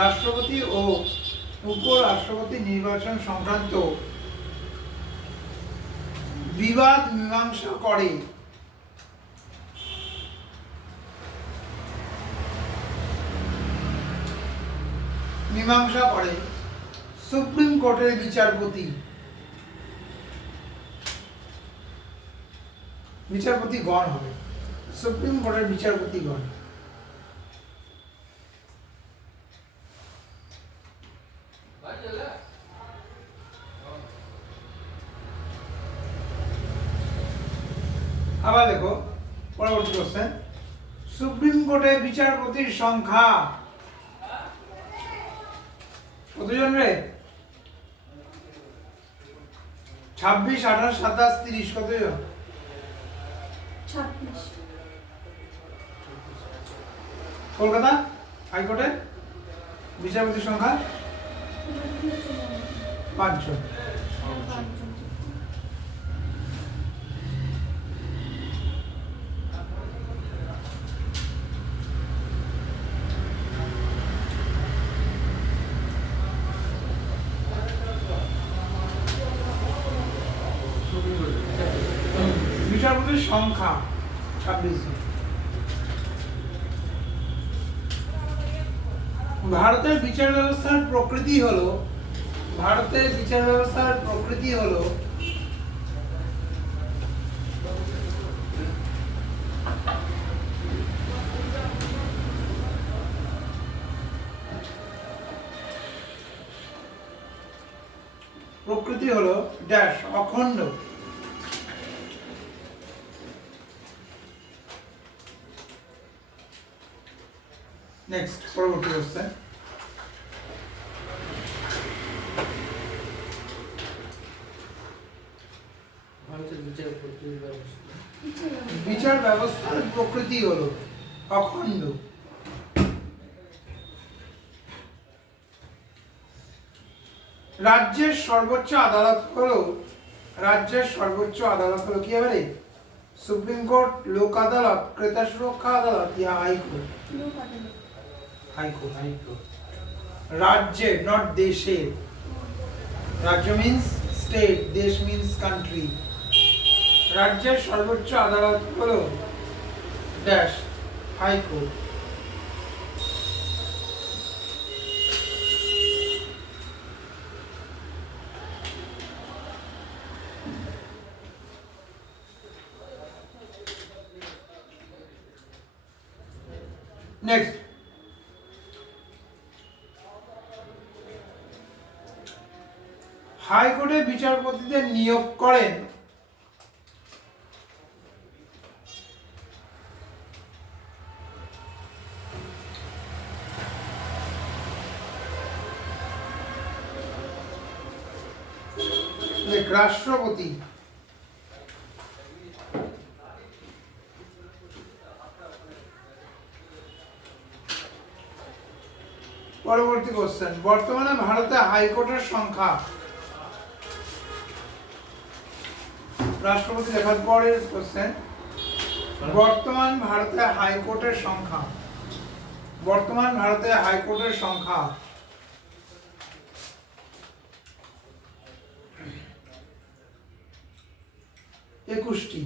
রাষ্ট্রপতি ও উপরাষ্ট্রপতি নির্বাচন সংক্রান্ত বিবাদ মীমাংসা করে সুপ্রিম কোর্টের বিচারপতি, বিচারপতিগণ হবে, সুপ্রিম কোর্টের বিচারপতিগণ। আবার দেখো পরবর্তী কোশ্চেন, সুপ্রিম কোর্টের বিচারপতির সংখ্যা কতজন রে? 26, 28, 27, 30 কতজন? 26। কলকাতা হাইকোর্টে বিচারপতির সংখ্যা 5 জন। সুপ্রিম কোর্ট বিচারপতির সংখ্যা 26 জন। ভারতের বিচার ব্যবস্থার প্রকৃতি হলো ড্যাশ অখণ্ড। নেক্সট পরবর্তী কোশ্চেন। ভারতের বিচার পদ্ধতির ব্যবস্থা বিচার ব্যবস্থার প্রকৃতি হলো অখণ্ড। রাজ্যের সর্বোচ্চ আদালত হলো কি হবে? সুপ্রিম কোর্ট, লোক আদালত, ক্রেতা সুরক্ষা আদালত ইয়া হাইকোর্ট। হাইকোর্ট রাজ্যের, নট দেশের। রাজ্য মিন্স স্টেট, দেশ মিন্স কান্ট্রি। রাজ্যের সর্বোচ্চ আদালত হলো ড্যাশ হাইকোর্ট। নেক্সট, হাইকোর্টে বিচারপতিদের নিয়োগ করেন রাষ্ট্রপতি। পরবর্তী কোশ্চেন, বর্তমানে ভারতে হাইকোর্টের সংখ্যা। রাষ্ট্রপতি লেখার পরের কোশ্চেন, বর্তমান ভারতে হাইকোর্টের সংখ্যা। 21টি।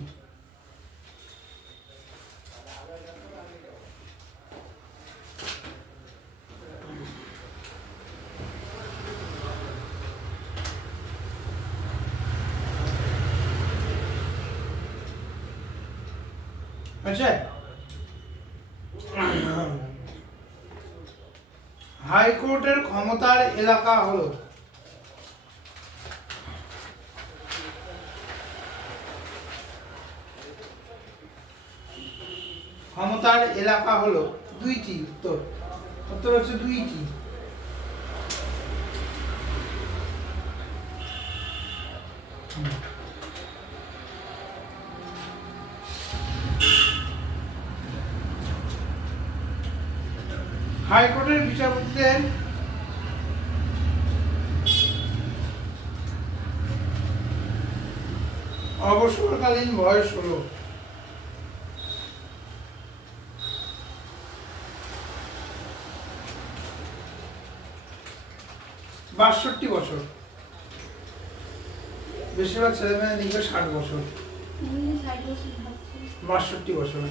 আচ্ছা, হাইকোর্টের ক্ষমতার এলাকা হলো দুইটি। উত্তর হচ্ছে দুইটি। হাইকোর্টের বিচারপতিদের অবসরকালীন বয়স হলো 62 বছর। বেশিরভাগ ছেলে মেয়ে নিবে 60 বছর। 62 বছর।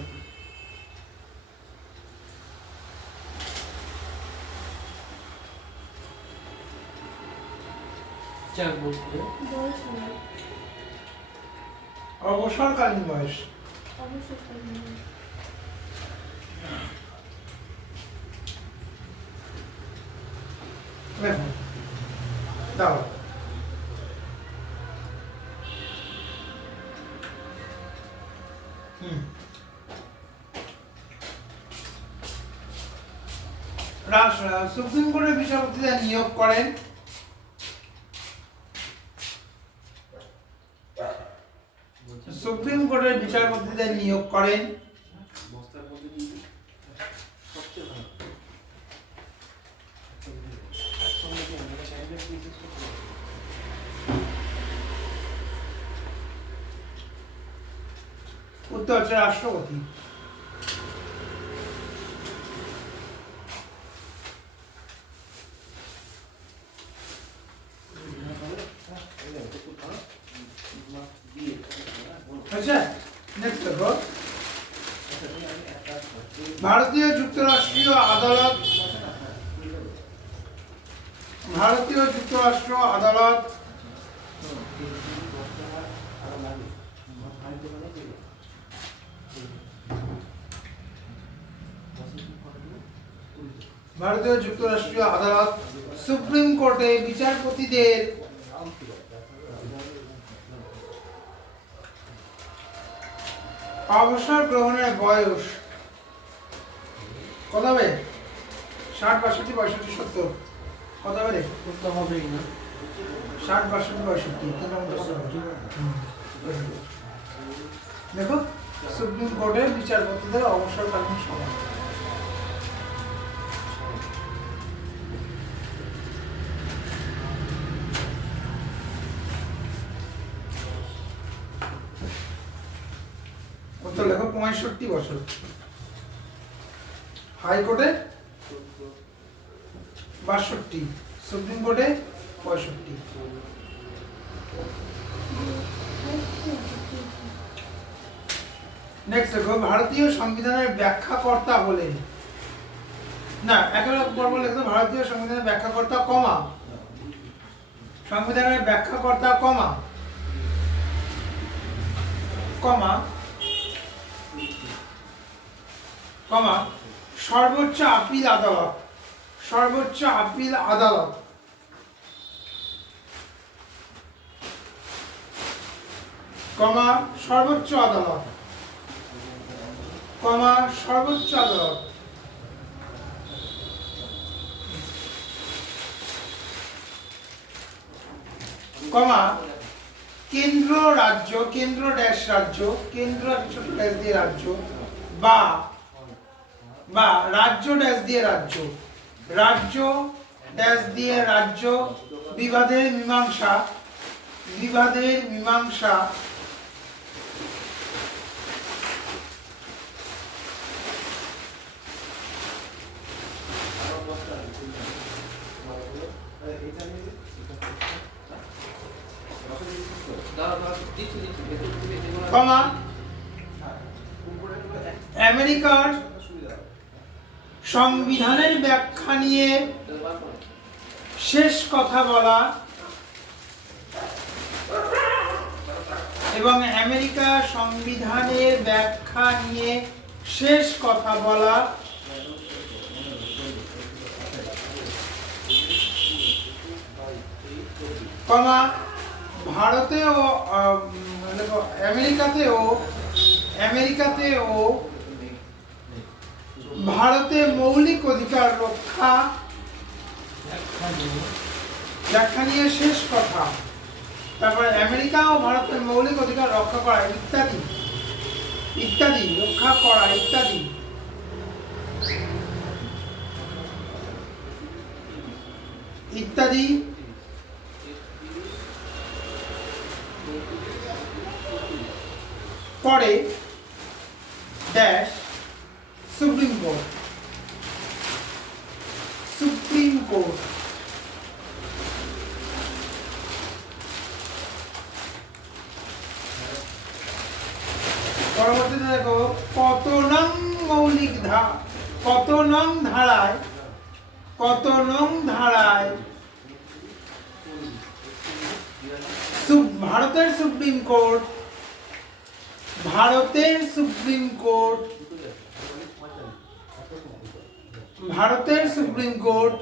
অবসরকালীন বয়স। দেখো দাও, সুপ্রিম কোর্টের বিচারপতিদের নিয়োগ করেন উত্তর হচ্ছে রাষ্ট্রপতি। আচ্ছা, নেক্সট দেখো, ভারতীয় যুক্তরাষ্ট্রীয় আদালত, ভারতীয় যুক্তরাষ্ট্র আদালত ভারতীয় যুক্তরাষ্ট্রীয় আদালত সুপ্রিম কোর্টে বিচারপতিদের অবসর গ্রহণের বয়স কত হবে? 60, 62, 65, 70 কত হবে? করতে হবেই না। 60, 62, 65 তিনটার মধ্যে কত হবে? দেখো, সুপ্রিম কোর্টের বিচারপতিদের অবসরকালীন সময়। উত্তর লেখো 65 বছর। হাইকোর্টে 62, সুপ্রিম কোর্টে 65। নেক্সট দেখো, ভারতীয় সংবিধানের ব্যাখ্যাকর্তা হলেন, না একেবারে পর্ব লিখতে, ভারতীয় সংবিধানের ব্যাখ্যাকর্তা কমা, সংবিধানের ব্যাখ্যাকর্তা কমা কমা কমা সর্বোচ্চ আপিল আদালত, সর্বোচ্চ আপিল আদালত, কমা সর্বোচ্চ আদালত, কমা সর্বোচ্চ আদালত, কমা কেন্দ্র রাজ্য, কেন্দ্র ড্যাশ রাজ্য, কেন্দ্র ছোট ড্যাশ দিয়ে রাজ্য, বা বা রাজ্য ড্যাশ দিয়ে রাজ্য, রাজ্য ড্যাশ দিয়ে রাজ্য বিবাদের মীমাংসা, বিবাদের মীমাংসা, কমা আমেরিকার সংবিধানের ব্যাখ্যা নিয়ে শেষ কথা বলা এবং আমেরিকা সংবিধানের ব্যাখ্যা নিয়ে শেষ কথা বলা, কমা ভারতেও আমেরিকাতেও আমেরিকাতেও ভারতে মৌলিক অধিকার রক্ষা ব্যাখ্যা নিয়ে শেষ কথা, তারপরে আমেরিকা ও ভারতের মৌলিক অধিকার রক্ষা করা ইত্যাদি ইত্যাদি, রক্ষা করা ইত্যাদি ইত্যাদি পরে dash supreme court, supreme court, পরবর্তীতে দেখো কত নং মৌলিক কত নং ধারায়, কত নং ধারায় ভারতের সুপ্রিম কোর্ট, ভারতের সুপ্রিম কোর্ট, ভারতের সুপ্রিম কোর্ট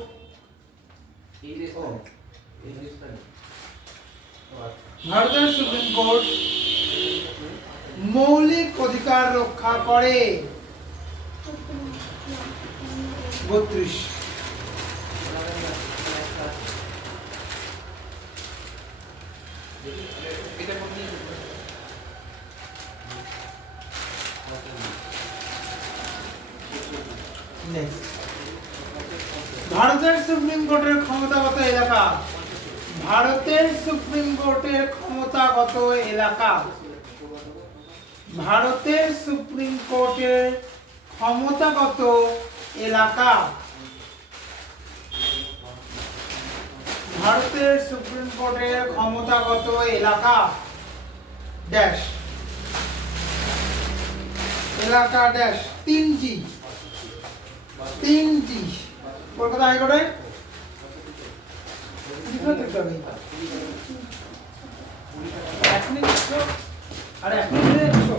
ভারতের সুপ্রিম কোর্ট মৌলিক অধিকার রক্ষা করে। 32 ভারতের সুপ্রিম কোর্টের ক্ষমতাগত এলাকা ভারতের সুপ্রিম কোর্টের ক্ষমতাগত এলাকা। ভারতের সুপ্রিম কোর্টের ক্ষমতাগত এলাকা। ভারতের সুপ্রিম কোর্টের ক্ষমতাগত এলাকা ড্যাশ এলাকা ড্যাশ 3G কলকাতা হাইকোর্টে এখনই দেখছো আর এখনই দেখছো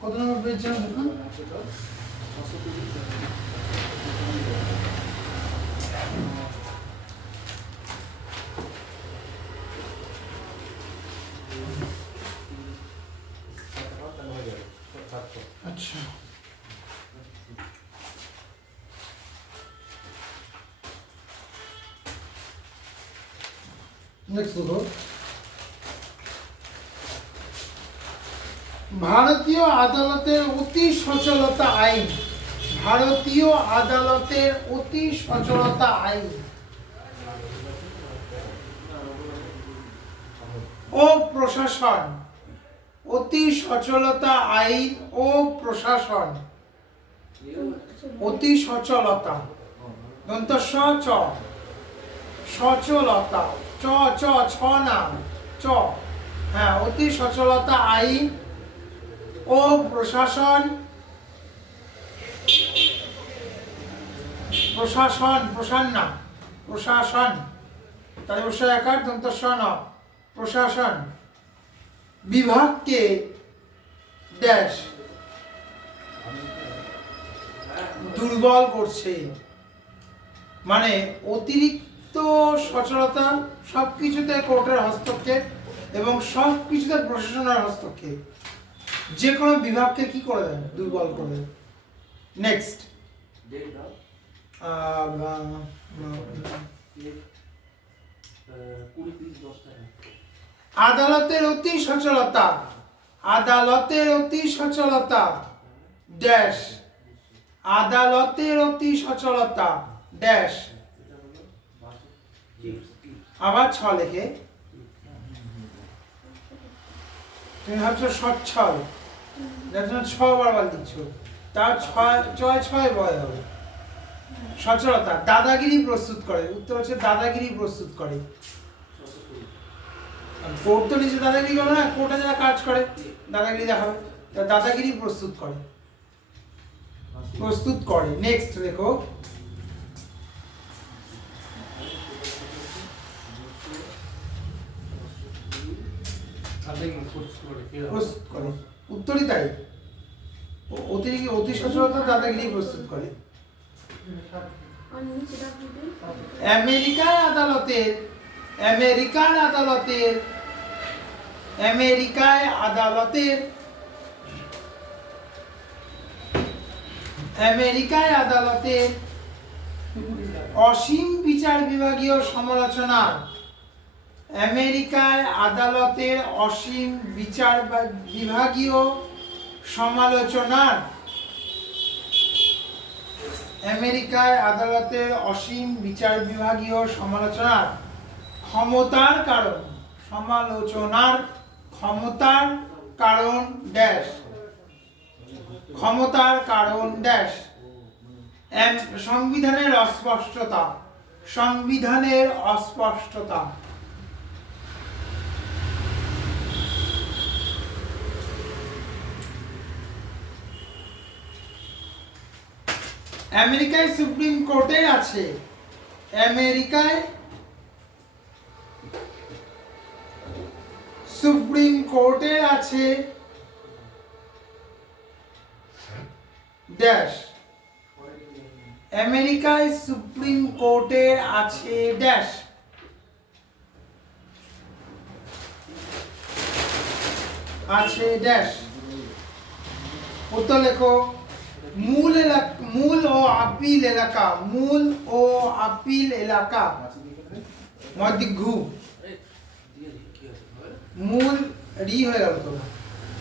কত নম্বর পেজ যেন দেখুন। আচ্ছা নেক্সট দেখো, ভারতীয় আদালতের অতি সচলতা আইন। ভারতীয় আদালতের অতি সচলতা আইন ও প্রশাসন। অতি সচলতা আইন ও প্রশাসন। অতি সচলতা দন্ত স চ সচলতা চ চ ছ না চ, হ্যাঁ, অতি সচলতা আইন ও প্রশাসন। প্রশাসন প্রশাসন না প্রশাসন, তাহলে অবশ্যই একার দন্ত স ন প্রশাসন বিভাগকে ড্যাশ দুর্বল করছে। মানে অতিরিক্ত সচলতা, সবকিছুতে কোর্টের হস্তক্ষেপ এবং সবকিছুতে প্রশাসনের হস্তক্ষেপ, যে কোনো বিভাগকে কি করে দেন, দুর্বল করে দেন। নেক্সট আদালতের অতি সচলতা। আদালতের অতি সচলতা ড্যাশ আদালতের অতি সচলতা ড্যাশ আবার ছ লেখে তুমি ভাবছো সচ্ছল, যার জন্য ছ বারবার দিচ্ছ, তার ছয় ছয় বয় হবে। সচলতা দাদাগিরি প্রস্তুত করে, উত্তর হচ্ছে দাদাগিরি প্রস্তুত করে। কোর্ট তো নিজে দাদাগিরি করে না, কোর্টে যারা কাজ করে দাদাগিরি দেখাবে, দাদাগিরি প্রস্তুত করে প্রস্তুত করে। নেক্সট দেখো, প্রস্তুত করে, উত্তরই তাই। অতি সচলতা দাদাগিরি প্রস্তুত করে। আমেরিকার আদালতের আমেরিকায় আদালতের অসীম বিচার বিভাগীয় সমালোচনার। আমেরিকায় আদালতের অসীম বিচার বিভাগীয় সমালোচনার। আমেরিকায় আদালতের অসীম বিচার বিভাগীয় সমালোচনার ক্ষমতার কারণ। সমালোচনার ক্ষমতার কারণ ড্যাশ ক্ষমতার কারণ ড্যাশ সংবিধানের অস্পষ্টতা। সংবিধানের অস্পষ্টতা। আমেরিকায় সুপ্রিম কোর্টে আছে। আমেরিকায় সুপ্রিম কোর্টে আছে ড্যাশ আমেরিকায় সুপ্রিম কোর্টে আছে ড্যাশ আছে ড্যাশ। উত্তর লেখো, মূল ও আপিল এলাকা। মূল ও আপিল এলাকা মধ্যঘু মূল রি হয়ে গেল তো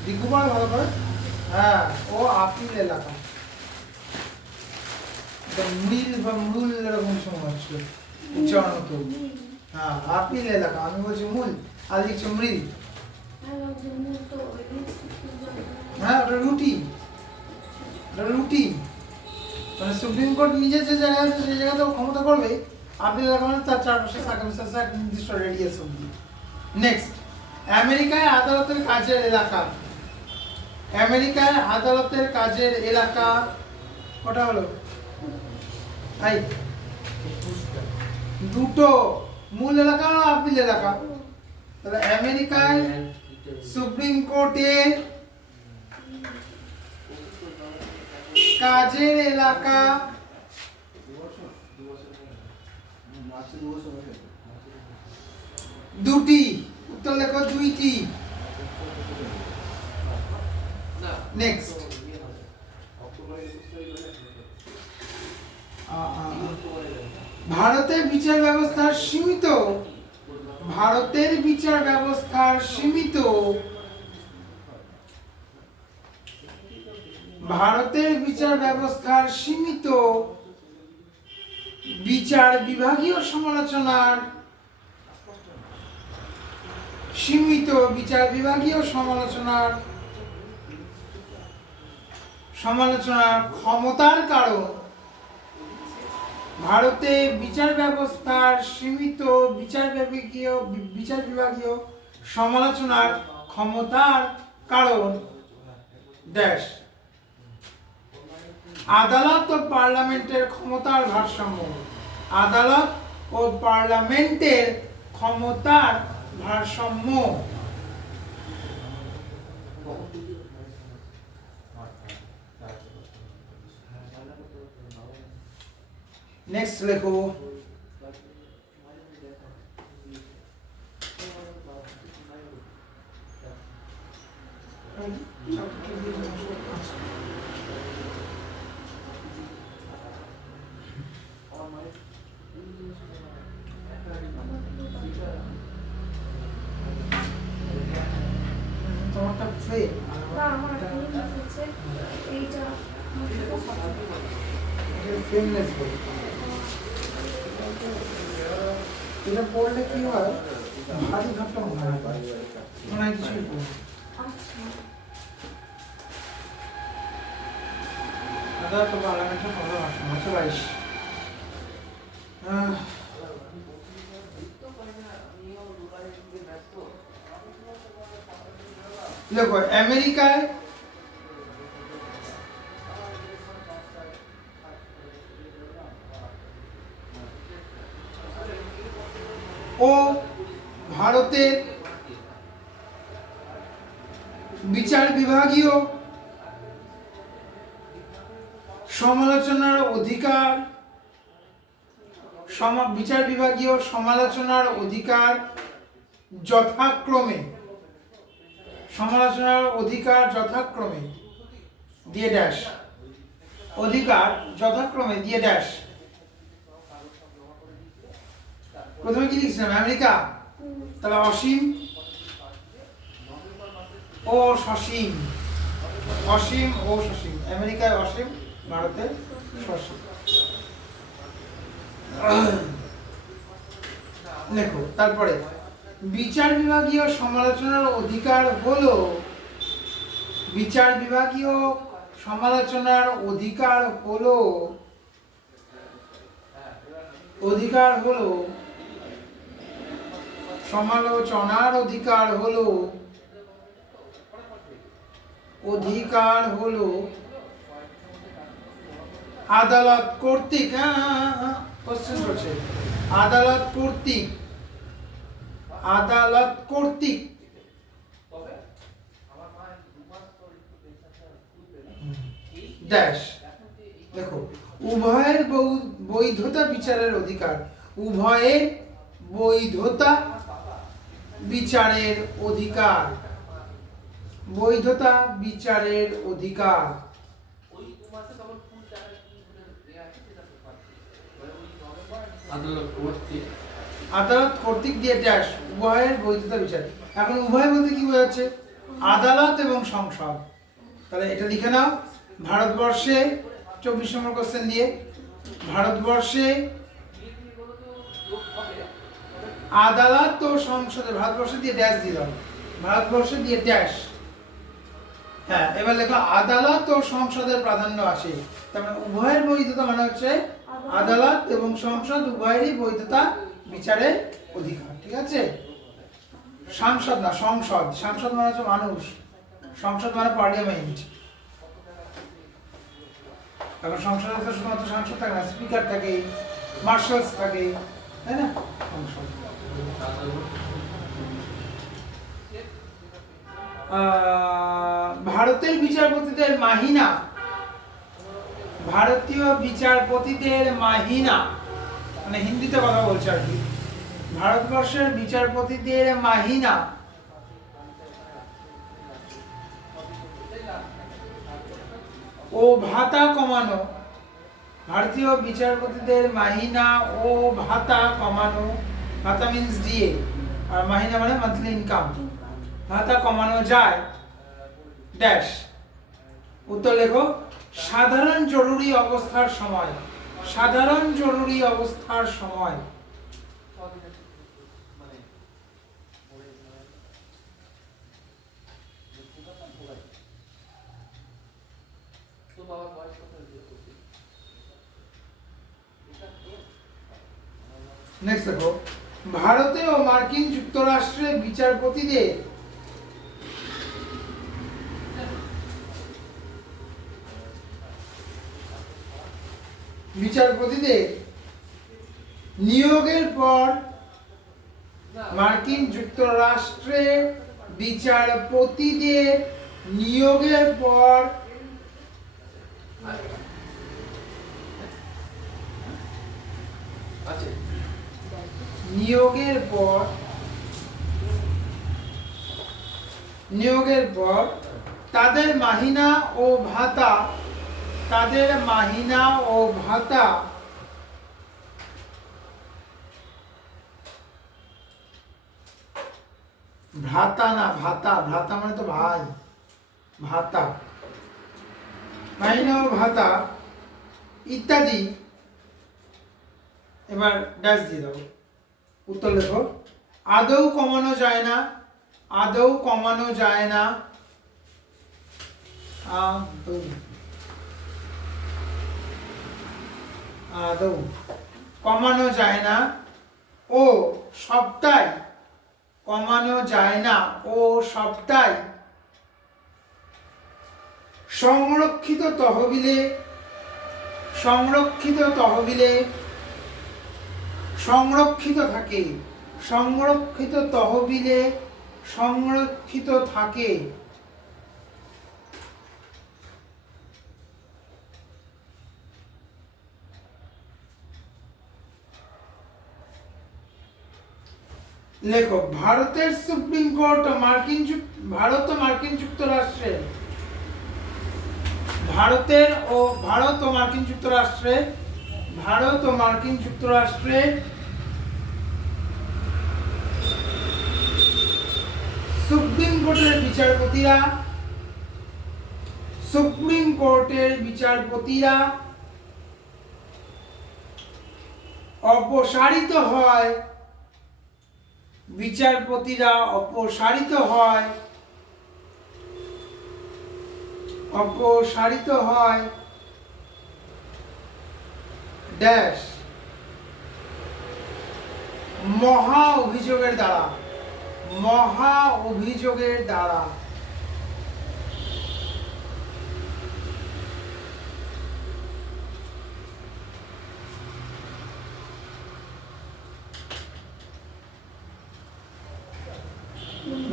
দিঘু পড়া ভালো করে। হ্যাঁ, ও আপিল এলাকা। এটা মৃল বা মূল এরকম সময় হচ্ছে উচ্চারণ হতো। হ্যাঁ, আপিল এলাকা, আমি বলছি মূল, আর লিখছি মৃল। হ্যাঁ, ওটা রুটি, ওটা রুটি। মানে সুপ্রিম কোর্ট নিজের যে জায়গায় আছে সেই জায়গাতেও ক্ষমতা করবে। আপিল এলাকা মানে তার চারপাশে সার্কামস্ট্যান্সে এক নির্দিষ্ট রেডিয়াস অবধি। নেক্সট, আমেরিকায় আদালতের কাজের এলাকা। আমেরিকায় আদালতের কাজের এলাকা কটা হলো? এই দুটো, মূল এলাকা আর আপিল এলাকা। তাহলে আমেরিকায় সুপ্রিম কোর্টের কাজের এলাকা দুটি, উত্তর লেখো দুইটি। নেক্সট, ভারতের বিচার ব্যবস্থার সীমিত, ভারতের বিচার ব্যবস্থার সীমিত, ভারতের বিচার ব্যবস্থার সীমিত বিচার বিভাগীয় সমালোচনার, সীমিত বিচার বিভাগীয় সমালোচনার, সমালোচনার ক্ষমতার কারণ, ভারতে বিচার ব্যবস্থার সীমিত বিচার বিভাগীয় সমালোচনার ক্ষমতার কারণ ড্যাশ আদালত ও পার্লামেন্টের ক্ষমতার ভারসাম্য, আদালত ও পার্লামেন্টের ক্ষমতার ভারসাম্য। নেক্সট লেখো, তোমারটা ফ্রেম না, আমার একটা হচ্ছে এইটা ফ্রেমলেস বই। এটা পড়লে কি হয়, ভারী ভাবটা মনে হয়, মনে হয় কিছুই পড়ি। আচ্ছা আদালত ও পার্লামেন্টের ক্ষমতার ভারসাম্য হচ্ছে 22। দেখো, আমেরিকায় ও ভারতের বিচার বিভাগীয় সমালোচনার অধিকার, বিচার বিভাগীয় সমালোচনার অধিকার যথাক্রমে, সমালোচনার অধিকার যথাক্রমে দিয়ে ড্যাশ, অধিকার যথাক্রমে দিয়ে ড্যাশ। প্রথমে কি লিখছিলাম, আমেরিকা, তাহলে অসীম ও সসীম, অসীম ও সসীম, আমেরিকায় অসীম, ভারতে সসীম। দেখো তারপরে, বিচার বিভাগীয় সমালোচনার অধিকার হলো, বিচার বিভাগীয় সমালোচনার অধিকার হলো, অধিকার হলো, সমালোচনার অধিকার হলো, অধিকার হলো আদালত কর্তৃক, কোশ্চেন করছে, আদালত কর্তৃক, আদালত কর্তৃক ড্যাশ। দেখো, উভয়ের বৈধতা বিচারের অধিকার, উভয়ের বৈধতা বিচারের অধিকার, বৈধতা বিচারের অধিকার। আদালত কর্তৃক দিয়ে ড্যাশ, উভয়ের বৈধতা বিচার। এখন উভয় বলতে কি বোঝাচ্ছে, আদালত এবং সংসদ। তাহলে এটা লিখে নাও, ভারতবর্ষে 24 নম্বর কোশ্চেন দিয়ে, ভারতবর্ষে আদালত ও সংসদে, ভারতবর্ষে দিয়ে ড্যাশ দিলাম, ভারতবর্ষে দিয়ে ড্যাশ। হ্যাঁ, এবার লেখো আদালত ও সংসদের প্রাধান্য আসে। তার মানে উভয়ের বৈধতা মানে হচ্ছে আদালত এবং সংসদ উভয়েরই বৈধতা বিচারের অধিকার। ঠিক আছে, সাংসদ না সংসদ, সাংসদ মানে হচ্ছে মানুষ, সংসদ মানে পার্লামেন্ট। এখন সংসদে তো শুধুমাত্র সাংসদ থাকে না, স্পিকার থাকে, মার্শালস থাকে, তাই না? সংসদ। ভারতের বিচারপতিদের মাহিনা, ভারতীয় বিচারপতিদের মাহিনা মানে হিন্দিতে কথা বলছে আর কি, ভারতবর্ষের বিচারপতিদের মাহিনা ও ভাতা কমানো, ভারতীয় বিচারপতিদের মাহিনা ও ভাতা কমানো, ভাতা মিন্স ডিএ আর মাহিনা মানে মান্থলি ইনকাম, ভাতা কমানো যায় ড্যাশ। উত্তর লেখো সাধারণ জরুরি অবস্থার সময়, সাধারণ জরুরি অবস্থার সময়। নেক্সট দেখো, ভারতে ও মার্কিন যুক্তরাষ্ট্রে বিচারপতিদের নিয়োগের পর, মার্কিন যুক্তরাষ্ট্রে বিচারপতিদের নিয়োগের পর নিয়োগের পর তাদের মাহিনা ও ভাতা, তাদের মাহিনা ও ভাতা ভ্রাতা না ভাতা, ভ্রাতা মানে তো ভাই, ভাতা, মাহিনা ও ভাতা ইত্যাদি। এবার ড্যাশ দিয়ে দাও। উত্তর লেখো আদৌ কমানো যায় না, আদৌ কমানো যায় না, আদৌ কমানো যায় না ও সবটাই কমানো যায় না ও সবটাই সংরক্ষিত তহবিলে, সংরক্ষিত তহবিলে সংরক্ষিত থাকে, সংরক্ষিত তহবিলে সংরক্ষিত থাকে। লেখো ভারতের সুপ্রিম কোর্ট ভারত ও মার্কিন যুক্তরাষ্ট্রের, ভারত ও মার্কিন যুক্তরাষ্ট্রের সুপ্রিম কোর্টের বিচারপতিরা অপসারিত হয়, বিচারপতিরা অপসারিত হয়, অপসারিত হয় ড্যাশ মহা অভিযোগের দ্বারা, মহা অভিযোগের দ্বারা।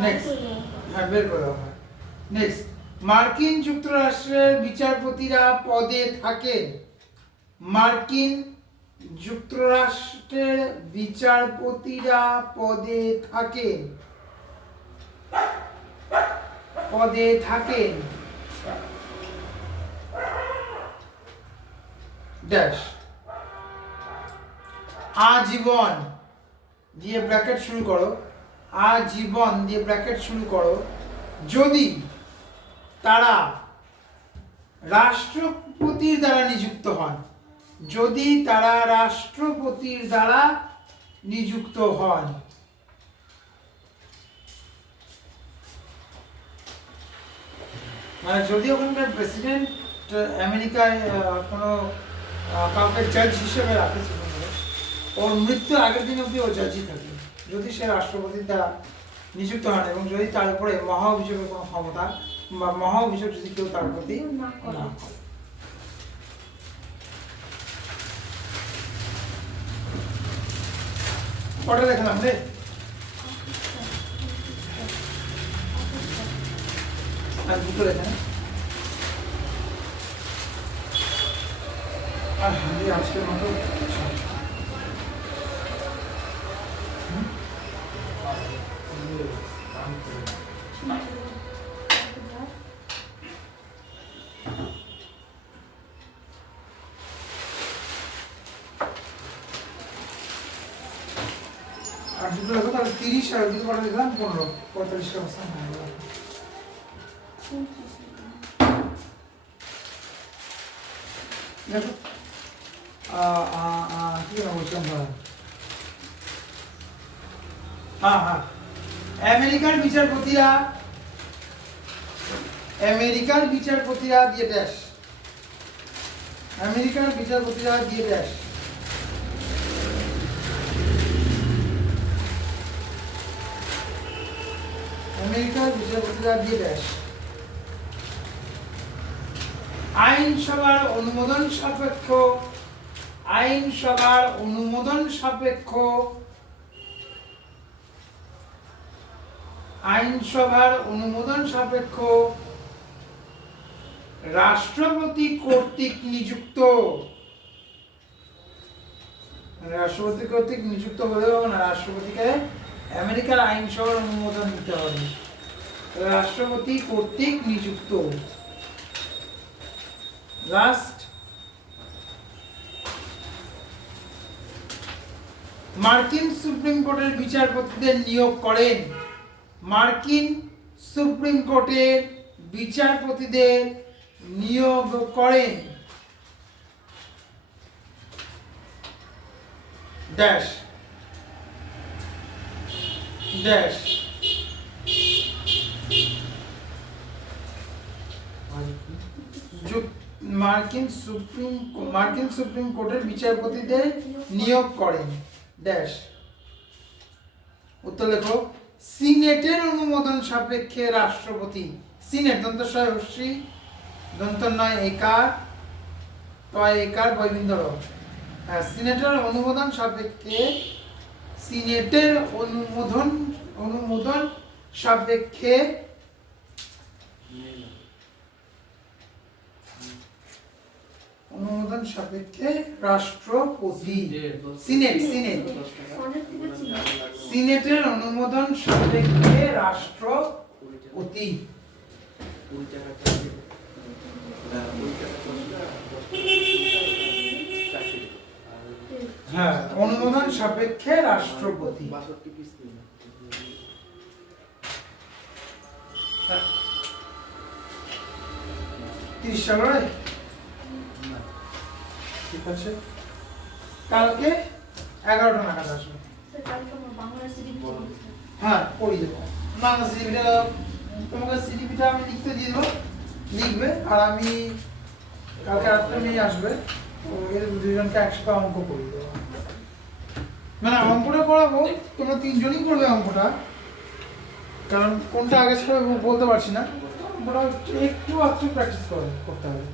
নেক্সট, হ্যাঁ বের করে দাও। নেক্সট, মার্কিন যুক্তরাষ্ট্রের বিচারপতিরা পদে থাকেন, মার্কিন যুক্তরাষ্ট্রের বিচারপতিরা পদে থাকেন, পদে থাকেন ড্যাশ আজীবন দিয়ে ব্র্যাকেট শুরু করো, আজীবন দিয়ে ব্র্যাকেট শুরু করো যদি তারা রাষ্ট্রপতির দ্বারা নিযুক্ত হন, যদি তারা রাষ্ট্রপতির দ্বারা নিযুক্ত হন। মানে যদি ওখানকার প্রেসিডেন্ট আমেরিকায় কোনো কাউকে জাজ হিসেবে রাখে, ওর মৃত্যুর আগের দিন অবধি ও জাজই থাকে, যদি সে রাষ্ট্রপতির দ্বারা নিযুক্ত হন এবং যদি তার উপরে মহা অভিযোগের কোনো ক্ষমতা বা মহা অভিযোগ যদি কেউ তার প্রতি না করে। কটা দেখলাম রে? আর দুটো লেখা আর হিন্দি আজকের মতো আর দুটো লেখো তাহলে 30 আর দুটো কটা লিখলাম 15 45টা অবস্থান হয়ে গেল। দেখো কি বলছিলাম হ্যাঁ আমেরিকার বিচারপতিরা দিয়ে ড্যাশ, আমেরিকার বিচারপতিরা দিয়ে ড্যাশ, আমেরিকার বিচারপতিরা দিয়ে ড্যাশ আইনসভার অনুমোদন সাপেক্ষ, আইনসভার অনুমোদন সাপেক্ষ, আইনসভার অনুমোদন সাপেক্ষ রাষ্ট্রপতি কর্তৃক নিযুক্ত, রাষ্ট্রপতি কর্তৃক নিযুক্ত হলেও না, রাষ্ট্রপতিকে আমেরিকার আইনসভার অনুমোদন দিতে হবে, রাষ্ট্রপতি কর্তৃক নিযুক্ত। লাস্ট, মার্কিন সুপ্রিম কোর্টের বিচারপতিদের নিয়োগ করেন, মার্কিন সুপ্রিম কোর্টের বিচারপতিদের নিয়োগ করেন ড্যাশ ড্যাশ মার্কিন সুপ্রিম কোর্টের বিচারপতিদের নিয়োগ করেন ড্যাশ। উত্তর লেখো, সিনেটের অনুমোদন সাপেক্ষে রাষ্ট্রপতি, সিনেট দন্তস্বয় হস্যি দন্ত নয় একার তয় একার বয়বিন্দর, সিনেটের অনুমোদন সাপেক্ষে, সিনেটের অনুমোদন সাপেক্ষে অনুমোদন সাপেক্ষে রাষ্ট্রপতি, সিনেট সিনেটের অনুমোদন সাপেক্ষে রাষ্ট্রপতি। হ্যাঁ, অনুমোদন সাপেক্ষে রাষ্ট্রপতি। 30 সাল ঠিক আছে, কালকে 11টা নাগাদ আসবে। হ্যাঁ, পড়িয়ে দেবো বাংলা সিডিপিটা, তোমাকে সিডিপিটা আমি লিখতে দিয়ে দেবো, লিখবে, আর আমি কালকে রাত্রে নিয়ে আসবে, এর দুজনকে একসাথে অঙ্ক করিয়ে দেবো। মানে অঙ্কটা করাবো, তোমরা 3 জনই করবে অঙ্কটা, কারণ কোনটা আগে ছাড়া বলতে পারছি না, অঙ্কটা একটু প্র্যাকটিস করতে হবে।